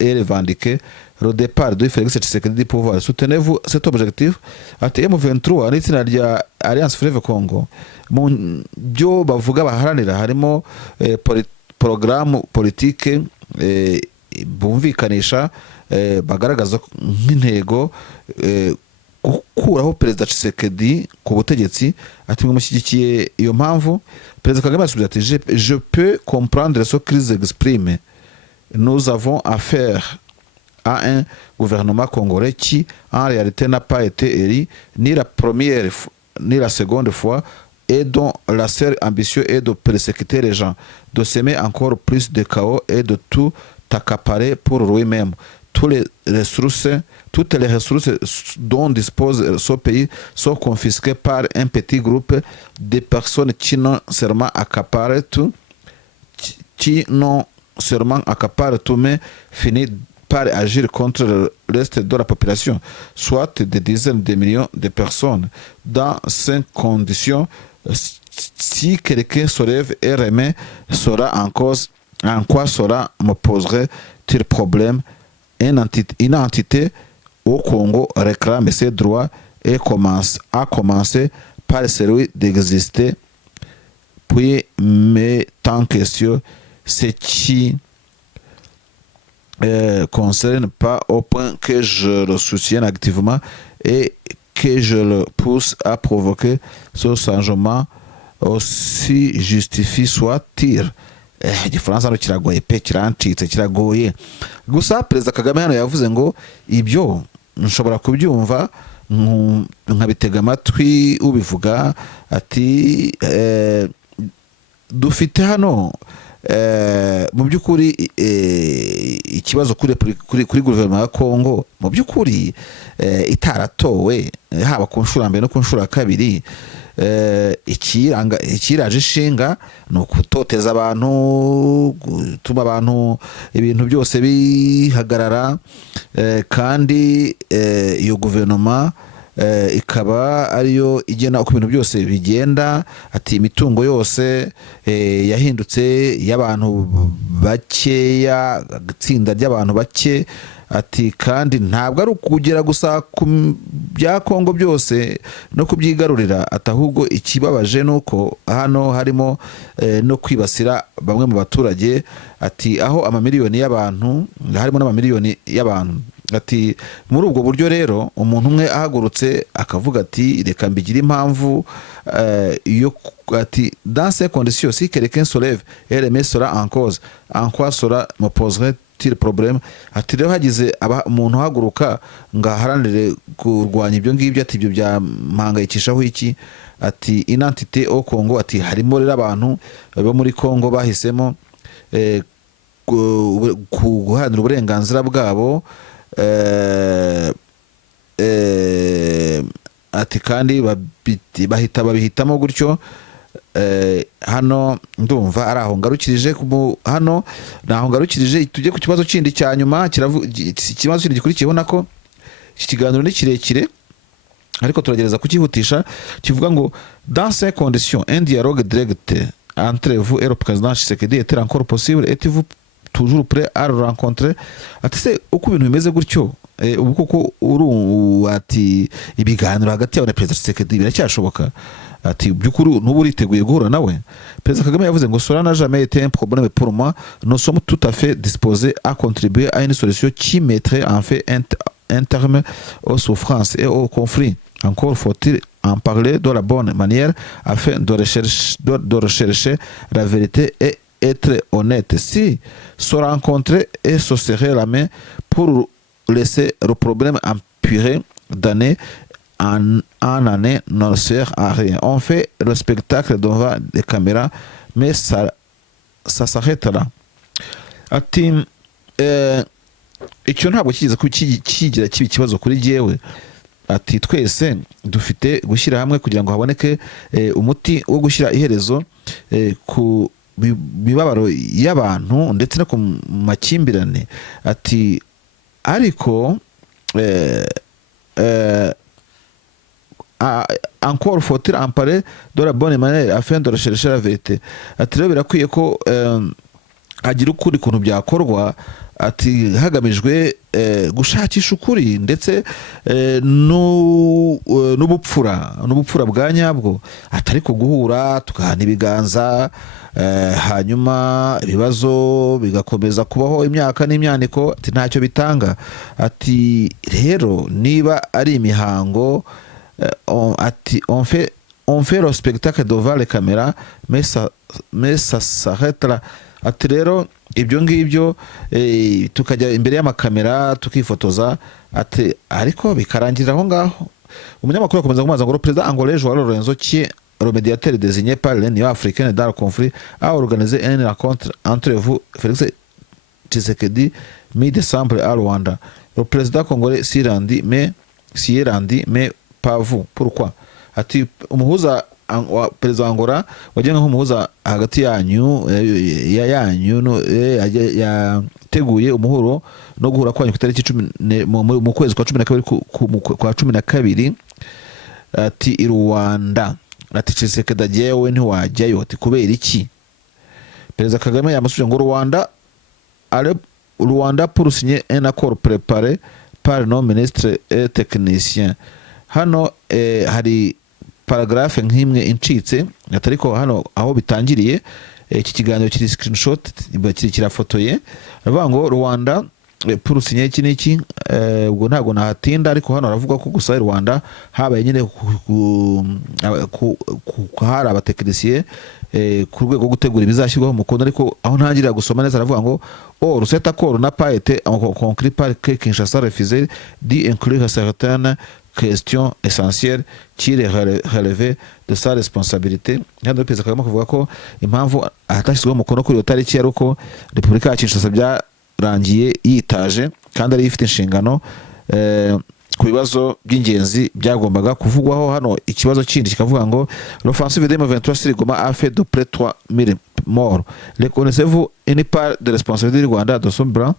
revendiqué le départ de Félix Tshisekedi du pouvoir. Soutenez-vous cet objectif? Ati M23 n'itsinda rya Alliance Fleuve Congo mu byo bavuga baharanira harimo programme politique bumvikanisha bagaragaza nk'intego gukuraho Perezida Tshisekedi ku butegetsi. Ati mushyigikiye iyo mpamvu. Perezida Kagame asubiza ati je peux comprendre ce qu'ils expriment. Nous avons affaire à un gouvernement congolais qui en réalité n'a pas été élu ni la première ni la seconde fois et dont la seule ambition est de persécuter les gens, de semer encore plus de chaos et de tout accaparer pour lui-même. Toutes les ressources dont dispose ce pays sont confisquées par un petit groupe de personnes qui non seulement accaparent tout, mais finissent par agir contre le reste de la population, soit des dizaines de millions de personnes. Dans ces conditions, si quelqu'un se lève et remet sera en cause, en quoi cela me poserait-il problème? Une entité au Congo réclame ses droits et a commencé par celui d'exister, puis met en question ce qui concerne pas au point que je le soutienne activement et que je le pousse à provoquer ce changement aussi justifie soit-il. Igifaransa no kiragoye pe kirancitse kiragoye. Gusa Perezida Kagame hano yavuze ngo ibyo nshobora kubyumva nkabitega amatwi ubivuga. Ati dufite hano mu by'ukuri ikibazo kuri guverinoma ya Kongo mu by'ukuri itaratowe haba ku nshuro mbere no ku nshuro kabiri. ikiraje ishinga ni ukutoteza abantu, gutuma abantu ibintu byose bihagarara, kandi iyo guverinoma ikaba ariyo igena uko ibintu byose bigenda. Ati imitungo yose yahindutse y'abantu bakeya, itsinda ry'abantu bake. Ati kandi ntabwo ari ukugera gusa ku bya Kongo byose no kubyigarurira, ati ahubwo ikibabaje nuko hano harimo no kwibasira bamwe mu baturage. Ati aho amamiliyoni y'abantu, harimo n'amamiliyoni y'abantu. Ati muri ubwo buryo rero umuntu umwe ahagurutse akavuga ati reka mbigire impamvu yo, ati dans ces conditions si quelqu'un se lève et remet cela en cause, en quoi cela me poserait problème. Ati rero hagize umuntu uhaguruka ngo aharanire kurwanya ibyo ngibyo, ati ibyo byampangayikishaho iki? Ati inantite au Congo, ati harimo rero abantu bo muri Congo bahisemo guharanira uburenganzira bwabo. Ati kandi babihitamo gutyo. Hano ndumva ari aho ngarukirije, hano naho ngarukirije. Tujye ku kibazo kindi cya nyuma, ikibazo kindi gikurikiyeho nako iki kiganiro ni kirekire ariko turagereza kukihutisha. Kivuga ngo dans ces conditions un dialogue direct entre vous et le président Tshisekedi est encore possible, êtes-vous toujours prêt à le rencontrer? Ati se uko ibintu bimeze gutyo ubu koko ati ibiganiro hagati yawe na perezida Tshisekedi biracyashoboka? Ati byukuri n'ubu uriteguye guhura nawe? Perezida Kagame yavuze ngo cela n'a jamais été un problème pour moi, nous sommes tout à fait disposés à contribuer à une solution qui mettrait en fait un terme aux souffrances et aux conflits. Encore faut-il en parler de la bonne manière afin de rechercher la vérité et être honnête. Si se rencontrer et se serrer la main pour laisser le problème empirer d'année en année ne sert à rien. On fait le spectacle devant les caméras, mais ça s'arrête là. Ati icyo ntabwo kigeze kigira kibi kibazo kuri jyewe. Ati twese dufite gushyira hamwe kugira ngo haboneke umuti wo gushyira iherezo ku mibabaro y'abantu ndetse no ku makimbirane. Ati ariko encore faut-il en parler de la bonne manière afin de rechercher la vérité. Ati rero birakwiye ko hagira ukuri kuntu byakorwa, ati hagamijwe gushakisha ukuri ndetse n'ubupfura bwa nyabwo, atari ko guhura tukahana ibiganza hanyuma ibibazo bigakomeza kubaho imyaka n'imyaniko. Ati ntacyo bitanga. Ati rero niba ari imihango, ati on fait le spectacle devant les caméras mais ça s'arrête là. Ati rero ibyo ngibyo tukajya imbere y'amakamera tukifotoza, ati ariko bikarangirira aho ngaho. Umunyamakuru akomeza kumaza ngo Perezida Angolais Joao Lorenzo qui est le médiateur désigné par l'Union africaine dans le conflit a organisé une rencontre entre vous Félix Tshisekedi mi-décembre à Rwanda. Le président congolais s'y rendit mais pas vous. Pourquoi? Ati umuhuza perezida wa Angola wagenga nk'umuhuza hagati yanyu yateguye umuhuro no guhura kwanyu ku itariki 10 mu kwezi kwa 12 ati i Rwanda. Ati Tshisekedi agiyewe ntiwajyayo. Ati kubera iki? Perezida Kagame yamusubije ngo Rwanda pour signer un accord préparé par nos ministres et techniciens. Hano hari paragraphe nk'imwe incitse, atariko hano aho bitangiriye iki kiganiro kiri screenshot kirafotoye. Aravuga ngo Rwanda pour signer iki niki, ubwo ntabwo nahatinda, ariko hano aravuga ko gusa Rwanda habaye nyine hari abatekinisiye ku rwego gutegura ibizashyirwaho mu Kongo. Ariko aho ntangirira gusoma neza aravuga ngo cet accord n'a pas été conclu par que Kinshasa refusait d'inclure certaines question essentielle qui relevait de sa responsabilité. Hano Perezida Kagame kuvuga ko impamvu ahatashyizweho umukono kuri iyo tariki ari uko Repubulika ya Kinshasa byarangiye yitaje kandi ari ifite inshingano ku bibazo by'ingenzi byagombaga kuvugwaho. Hano ikibazo kindi kikavuga ngo l'offensive de M23 sur Goma a fait de près 3000 morts, reconnaissez-vous une part de responsabilité du Rwanda de son bras?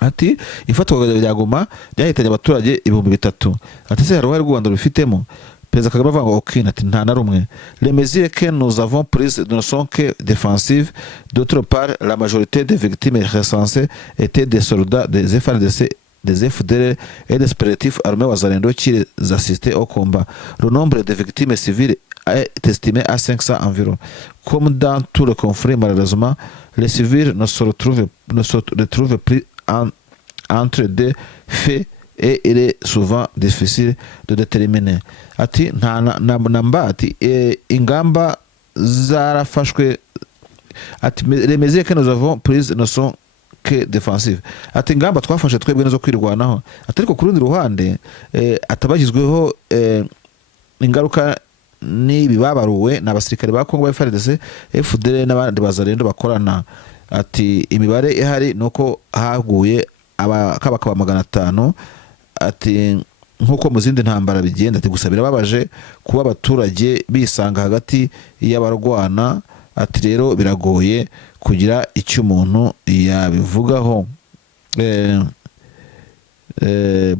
Ati ifatwa rya Goma ryahitanye abaturage 3000. Ati se hari uruhare rw'u Rwanda rubifitemo? Perezida Kagame avuga ngo okina, ati nta na rumwe. Les mesures que nous avons prises ne sont que défensives. D'autre part, la majorité des victimes recensées étaient des soldats des FARDC, des FDLR et des supplétifs armés wazalendo qui assistaient au combat. Le nombre de victimes civiles est estimé à 500 environ. Comme dans tout le conflit, malheureusement, les civils ne se retrouvent plus entre deux faits et il est souvent difficile de déterminer. Ati namba ati ingamba zarafashwe, ati les mesures que nous avons prises ne sont que défensive. Ati ingamba twafashe twebwe nizo kwirwanaho. Ati ariko ku rundi ruhande atabagizweho ingaruka n'ibi babaruwe n'abasirikare ba Kongo, ba FARDC, FDL n'abandi bazarendo bakorana. Ati imibare ihari nuko haguye abakaba 500. Ati nkuko mu zindi ntambara bigenda. Ati gusa birababaje kuba abaturage bisanga hagati y'abarwana. Ati rero biragoye kugira icyo umuntu yabivugaho.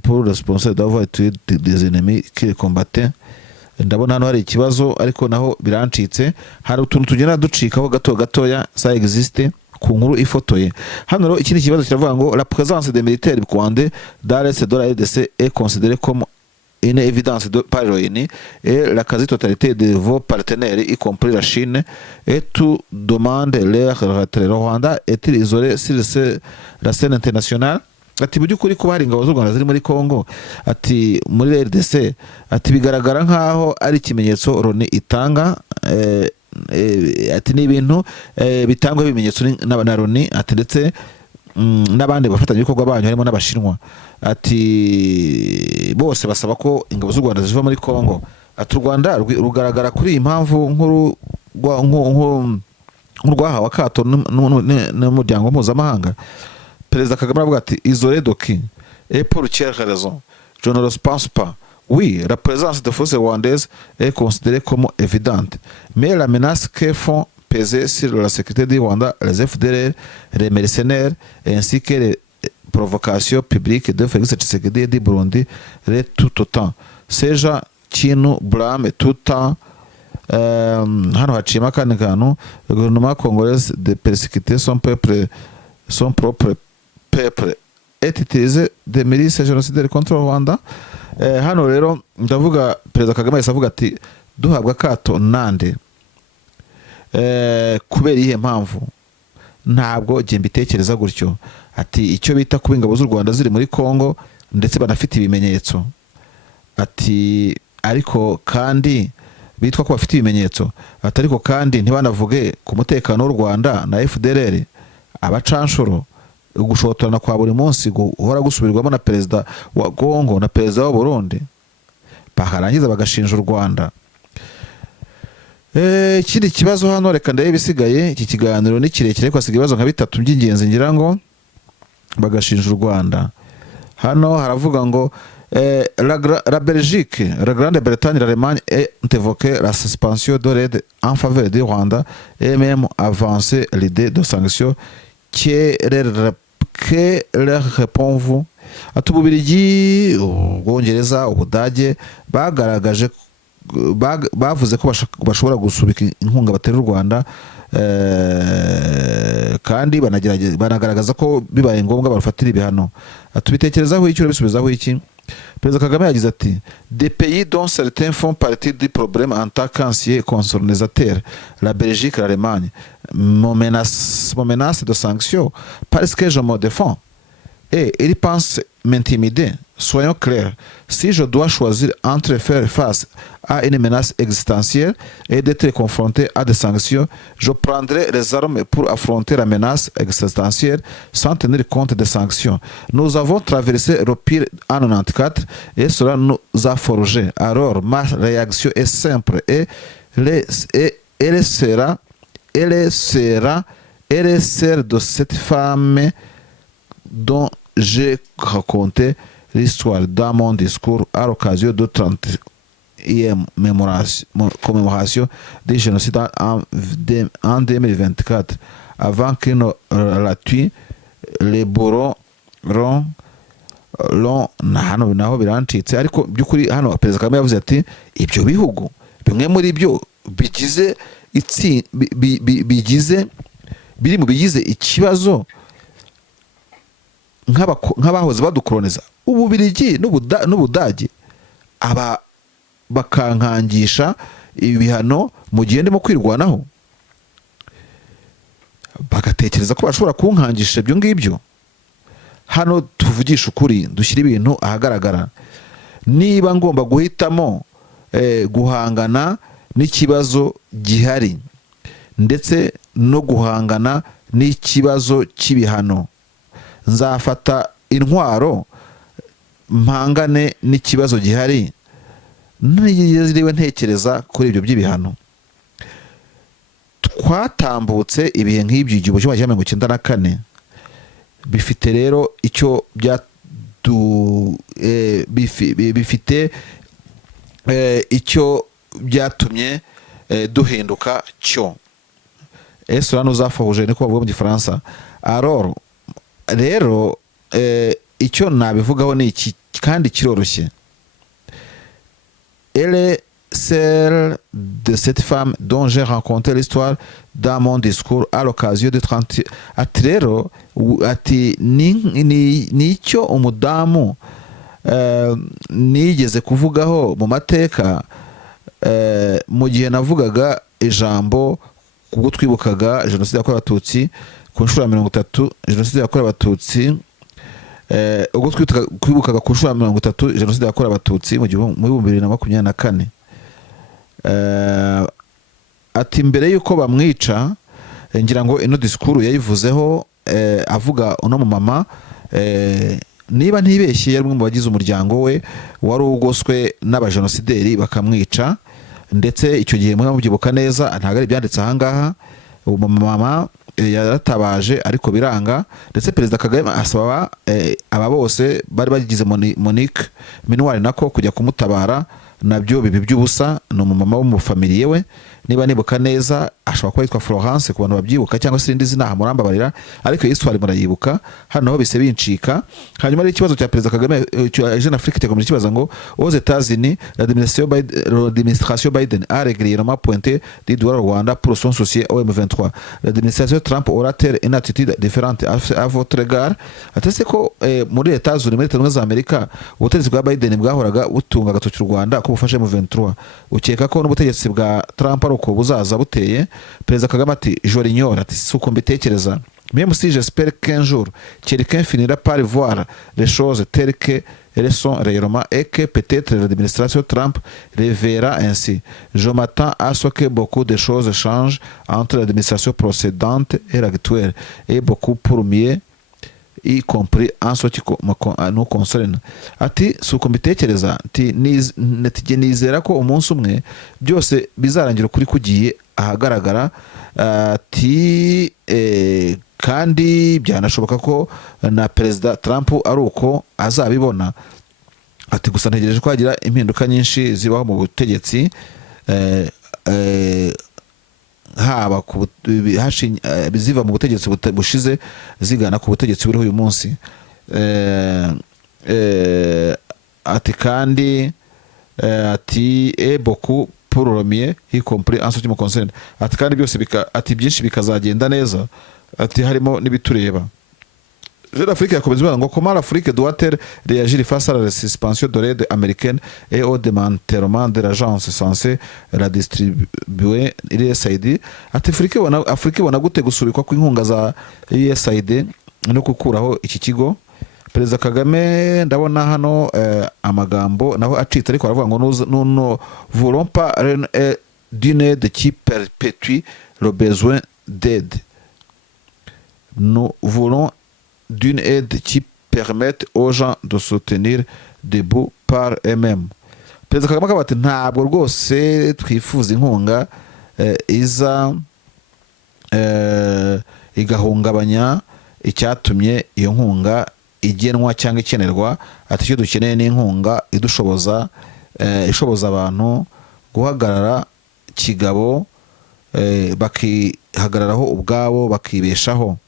Pour responsable d'avoir tué des ennemis qui les combattaient. Ndabona hano hari ikibazo ariko naho birancitse. Hari utuntu tugenda ducikaho gatoya ça existe ku nkuru ifotoye. Hano rero ikindi kibazo kiravuga ngo la présence des militaires rwandais dans l'est de la RDC est considérée comme une évidence par l'ONU et la quasi-totalité de vos partenaires, y compris la Chine, et tout demande leur retrait. Le Rwanda est-il isolé sur la scène internationale? Ati mu by'ukuri kuba hari ingabo z'u Rwanda ziri muri Congo, ati muri RDC, ati bigaragara nkaho ari ikimenyetso Loni itanga. Ati ni ibintu bitangwa ibimenyetso na Loni, ati ndetse n'abandi bafatanyabikorwa banyu harimo n'Abashinwa. Ati bose basaba ko ingabo z'u Rwanda ziva muri Congo. Ati u Rwanda rugaragara kuri iyi mpamvu nk'urwahawe akato n'umuryango mpuzamahanga. Perezida Kagame avuga ati isolé de qui et pour quelle raison? Je ne le pense pas. Oui, la présence de forces rwandaises est considérée comme évidente, mais la menace que font peser sur la sécurité du Rwanda les FDLR, les mercenaires, ainsi que les provocations publiques de Félix Tshisekedi et du Burundi, est tout autant. Ces gens qui nous blâment tout le temps. Hano haciyemo akandi kantu, le gouvernement congolais de persécuter son propre peuple et utiliser des milices génocidaires contre le Rwanda. Hano rero ndavuga Perezida Kagame yahise avuga ati duhabwa akato nande kubera ihe mpamvu? Ntabwo jye mbitekereza gutyo. Ati icyo bita kuba ingabo z'u Rwanda ziri muri Congo ndetse banafite ibimenyetso. Ati ariko kandi bitwa ko bafite ibimenyetso. Ati ariko kandi ntibanavuge ku mutekano w'u Rwanda na FDLR, abacanshuro, gushotorana kwa buri munsi guhora gusubirwamo na perezida wa Congo na perezida wa Burundi, bakarangiza bagashinja u Rwanda. Ikindi kibazo hano, reka ndaye bisigaye, iki kiganiro ni kirekire ariko hasigaye ibibazo nka 3 by'ingenzi ngira ngo bagashinja u Rwanda. Hano haravuga ngo la Belgique, la Grande-Bretagne, l'Allemagne ont évoqué la suspension de l'aide en faveur du Rwanda et même avancé l'idée de sanctions. Que leur répond-vous? Ati Ububiligi, Ubwongereza, Ubudage bagaragaje bavuze ko bashobora gusubika inkunga batera u Rwanda, kandi banagaragaza ko bibaye ngombwa barufatira ibihano. Atubitekerezaho iki, urabisubizaho iki? Perezida Kagame yagize ati des pays dont certains font partie du problème en tant qu'anciens colonisateurs, la Belgique, l'Allemagne, me menacent de sanctions parce que je me défends et ils pensent m'intimider. Soyons clairs, si je dois choisir entre faire face à une menace existentielle et d'être confronté à des sanctions, je prendrai les armes pour affronter la menace existentielle sans tenir compte des sanctions. Nous avons traversé le pire en 1994 et cela nous a forgé. Alors ma réaction est simple et elle sera celle de cette femme dont j'ai raconté l'histoire dans mon discours à l'occasion de 30e commémoration du génocide en 2024 avant qu'une ratui les bourreaux hano naho birancitse ariko by'ukuri hano Perezida Kagame yavuze ati ibyo bihugu bimwe muri byo bigize biri mu bigize ikibazo nk'abahoze badukoloniza Ububiligi n'Ubudage aba bakankangisha ibihano mu gihe ndimo kwirwanaho bagatekereza ko bashobora kunkangisha ibyo ngibyo. Hano tuvugisha ukuri dushyira ibintu ahagaragara. Niba ngomba guhitamo guhangana n'ikibazo gihari ndetse no guhangana n'ikibazo cy'ibihano, nzafata intwaro mpangane n'ikibazo gihari niriwe ntekereza kuri ibyo by'ibihano. Twatambutse ibihe nk'ibyo igihumbi kimwe magana cyenda na kane, bifite rero icyo bifite icyo byatumye duhinduka cyo. Ese hano uzafahuje niko bavuga mu Gifaransa. Alors rero icyo nabivugaho ni iki kandi kiroroshye. Elle est celle de cette femme dont j'ai rencontré l'histoire dans mon discours à l'occasion de 30. Ati rero ati ni icyo umudamu nigeze kuvugaho mu mateka mu gihe navugaga ijambo kubwo twibukaga jenoside yakorewe Abatutsi ku nshuro ya 30, jenoside yakorewe Abatutsi ubwo twibukaga ku nshuro ya 30 jenoside yakorewe Abatutsi mu 2024. Ati mbere yuko bamwica, ngira ngo ino disikuru yayivuzeho avuga uno mu mama, niba ntibeshye yari umwe mu bagize umuryango we wari ugoswe n'abajenosideri bakamwica, ndetse icyo gihe mwe mubyibuka neza ntabwo ari byanditse ahangaha. Uwo mama yaratabaje ariko biranga, ndetse Perezida Kagame asaba aba bose bari bagize Monique Minuar nako kujya kumutabara, nabyo bibi by'ubusa. Ni umumama wo mu family we, niba nibuka neza ashobora kuba yitwa Florence ku bantu babyibuka, cyangwa se irindi zina murambabarira, ariko histoire murayibuka. Hano ho bise bincika. Hanyuma ari ikibazo cya Perezida Kagame Jeune Afrique cyakomeje kibaza ngo aux États-Unis l'administration Biden a régulièrement pointé du doigt le Rwanda pour son soutien au M23. L'administration Trump aura-t-elle une attitude différente à votre égard? Atese ko muri États-Unis, muri Leta Zunze Amerika, ubutegetsi bwa Biden bwahoraga butunga agatoki u Rwanda ko bufashe M23. Ukeka ko n'ubutegetsi bwa Trump ari uko buzaza buteye? Perezida Kagame ati je l'ignore, ati suko mbitekereza. Même si j'espère qu'un jour quelqu'un finira par voir les choses telles qu'elles sont réellement et que peut-être l'administration Trump les verra ainsi. Je m'attends à ce que beaucoup de choses changent entre l'administration précédente et l'actuelle, et beaucoup pour mieux, y compris en ce qui nous concerne. Ati suko mbitekereza, ati nizera ko umunsi umwe byose bizarangira ukuri kugiye ahagaragara. Ati kandi byanashoboka ko na Perezida Trump ari uko azabibona. Ati gusa ntegereje ko hagira impinduka nyinshi zibaho mu butegetsi, haba biziva mu butegetsi bushize zigana ku butegetsi buriho uyu munsi. Ati kandi ati beaucoup pour le mieux, y compris en ce qui me concerne. Ati kandi byose ati byinshi bikazagenda neza, ati harimo nibitureba. Jeune Afrique yakomeza ngo comment l'Afrique doit-elle réagir face à la suspension de l'aide américaine et au démantèlement de l'agence censée la distribuer USAID. Ati Afrique ibona gute gusubikwa kw'inkunga za USAID no gukuraho iki kigo? Perezida Kagame ndabona hano amagambo naho acitse, ariko aravuga ngo nous voulons pas d'une aide qui perpétue le besoin d'aide. Nous voulons d'une aide qui permette aux gens de soutenir debout par eux-mêmes. Perezida Kagame akaba ati ntabwo rwose twifuza inkunga iza igahungabanya icyatumye iyo nkunga igenwa cyangwa ikenerwa, ati icyo dukeneye ni inkunga idushoboza ishoboza abantu guhagarara kigabo, bakihagararaho ubwabo bakibeshaho.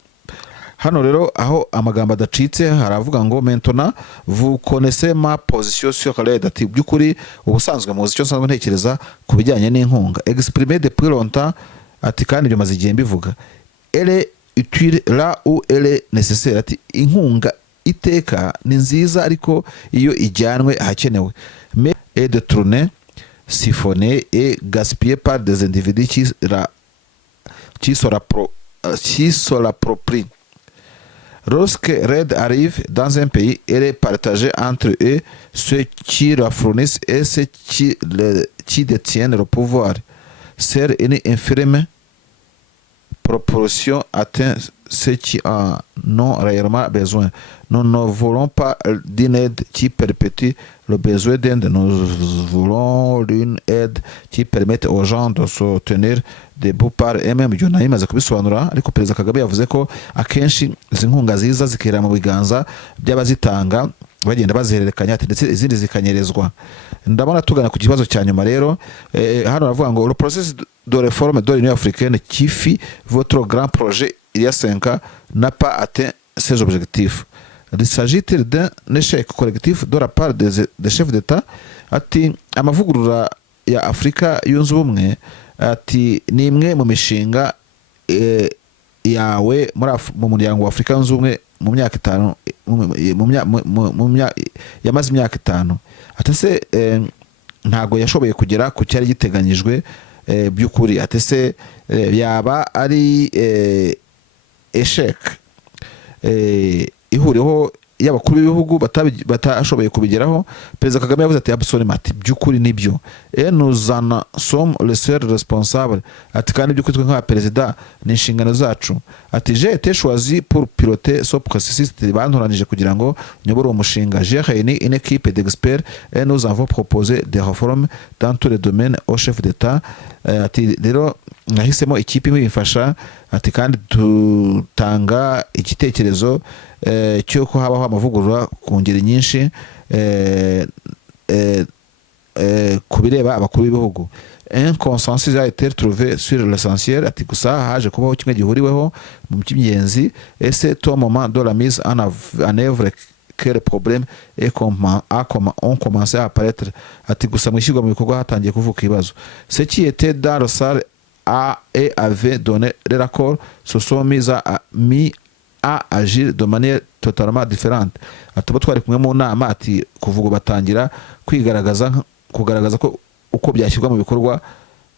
Hano rero aho amagambo adacitse haravuga ngo maintenant vous connaissez ma position sur l'aide, ati by'ukuri ubusanzwe muzi icyo nsanzwe ntekereza ku bijyanye n'inkunga, exprimer depuis longtemps, ati kandi ibyo maze igihe mbivuga, elle est utile là où elle est nécessaire, ati inkunga iteka ni nziza ariko iyo ijyanwe ahakenewe, mais est détournée, siphonnée et gaspillée par des individus qui se l'approprient. Lorsque l'aide arrive dans un pays, elle est partagée entre eux, ceux qui la fournissent et ceux qui détiennent le pouvoir. Seule une infime proportion atteint ceux qui en ont réellement besoin. Nous ne voulons pas d'une aide qui perpétue le besoin d'aide, nous voulons une aide qui permette aux gens de se tenir debout par eux-mêmes. Ibyo nayo imaze kubisobanura, ariko Perezida Kagame yavuze ko akenshi izi nkunga ziza zikera mu biganza by'abazitanga bagenda bazihererekanya, ati ndetse izindi zikanyerezwa. Ndabona tugana ku kibazo cya nyuma rero, hano baravuga ngo le processus de réforme de l'Union africaine qui fit votre grand projet il y a 5 ans n'a pas atteint ses objectifs. Il s'agit d'un échec collectif de la part des chefs d'État, ati amavugurura ya Afrika yunze ubumwe, ati ni imwe mu mishinga yawe mu muryango wa Afrika yunze ubumwe mu myaka 5 yamaze imyaka 5, ati se ntago yashoboye kugera ku cyari giteganyijwe by'ukuri, ati se yaba ari échec ihuriho y'abakuru b'ibihugu batashoboye kubigeraho. Perezida Kagame yavuze ati absolument, ati by'ukuri nibyo, et nous en sommes les seuls responsables, ati kandi by'ukuri twe nka perezida ni inshingano zacu, ati j'ai été choisi pour piloter ce processus, bantoranije kugira ngo nyobore umushinga, j'ai réuni une équipe d'experts et nous avons proposé des réformes dans tous les domaines au chef d'État, ati rero nahisemo ikipe imfasha, ati kandi tutanga igitekerezo cyuko habaho amavugurura ku ngeri nyinshi ku bireba abakuru b'ibihugu. Un consensus a été trouvé sur l'essentiel, ati gusa haje kubaho kimwe gihuriweho mu by'ingenzi, et c'est au moment de la mise en œuvre que les problèmes ont commencé à apparaître, ati gusa mu ishyirwa mu bikorwa hatangiye kuvuka ibibazo. Ce qui était dans le salle et avait donné l'accord se sont mis à agir de manière totalement différente, ati bo twari kumwe mu nama, ati kuvuga batangira kugaragaza ko uko byashyirwa mu bikorwa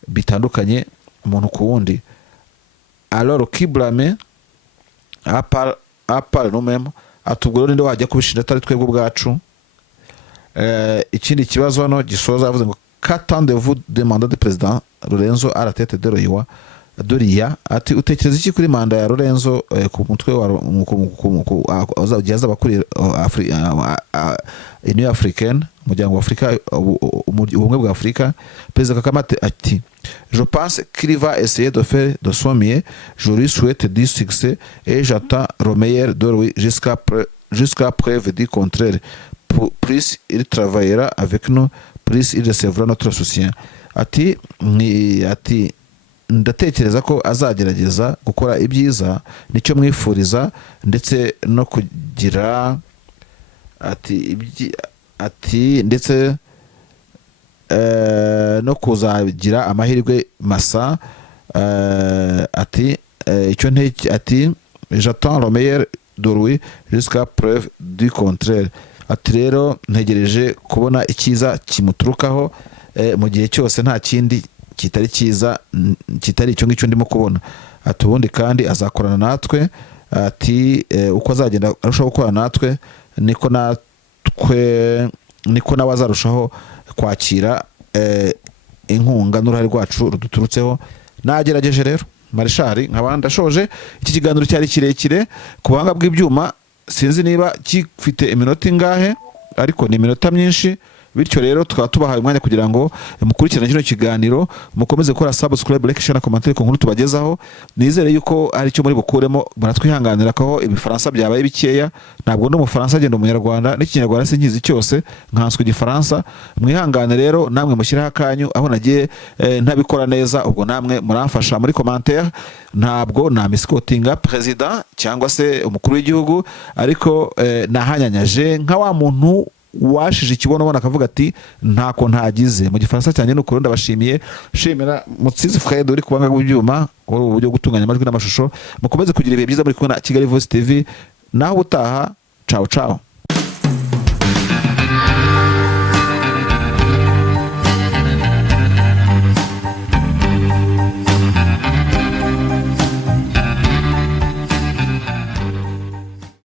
bitandukanye umuntu ku wundi. Alors qui blâme à part nous-mêmes, ati ubwo ninde wajya kubishinja atari twebwe ubwacu. Ikindi kibazo hano gisoza yavuze ngo qu'attendez-vous de mandat de président Lorenzo à la tête de RIA, ati utekereza iki kuri manda ya Lorenzo ku mutwe wa azaba kuri Union Africaine, umuryango wa Afrika, ubumwe bwa Afrika. Perezida Kagame ati je pense qu'il va essayer de faire de son mieux, je lui souhaite du succès et j'attends le meilleur de lui jusqu'à preuve du contraire. Plus il travaillera avec nous, plus il recevra notre soutien. Ati ndatekereza ko azagerageza gukora ibyiza, nicyo mwifuriza, ndetse no kugira ati ndetse no kuzagira amahirwe masa, ati icyo ati j'attends le meilleur de lui jusqu'à preuve du contraire, ati rero ntegereje kubona icyiza kimuturukaho mu gihe cyose nta kindi kitari cyiza kitari icyo ngicyo ndimo kubona. Ati ubundi kandi azakorana natwe, ati uko azagenda arushaho gukorana natwe niko nawe azarushaho kwakira inkunga n'uruhare rwacu ruduturutseho. Nagerageje rero Marshal, nkaba ndashoje iki kiganiro cyari kirekire ku buhanga bw'ibyuma, sinzi niba gifite iminota ingahe, ariko ni iminota myinshi. bityo rero tukaba tubahaye umwanya kugira ngo mukurikirane kino kiganiro, mukomeze gukora subscribe, like, share na commentaire ku nkuru tubagezaho. Nizere yuko ari cyo muri bukuremo, muratwihanganira ko ibifaransa byabaye bikeya, ntabwo ndi umufaransa agenda umunyarwanda, n'ikinyarwanda sinkizi cyose, nkanswe igifaransa. Mwihangane rero namwe mushyiraho akanyu aho nagiye ntabikora neza, ubwo namwe muramfasha muri commentaire. Ntabwo namisikotinga president cyangwa se umukuru w'igihugu, ariko nahanyanyaje nka wa muntu washije ikibono ubona akavuga ati ntako ntagize. Mu gifaransa cyane n'ukuri ndabashimiye, shimira Mutsizi Fred uri kubanga bw'ibyuma, uri uburyo gutunganya amajwi n'amashusho. Mukomeze kugira ibihe byiza muri kumwe na Kigali Voice TV, naho utaha. Ciao ciao.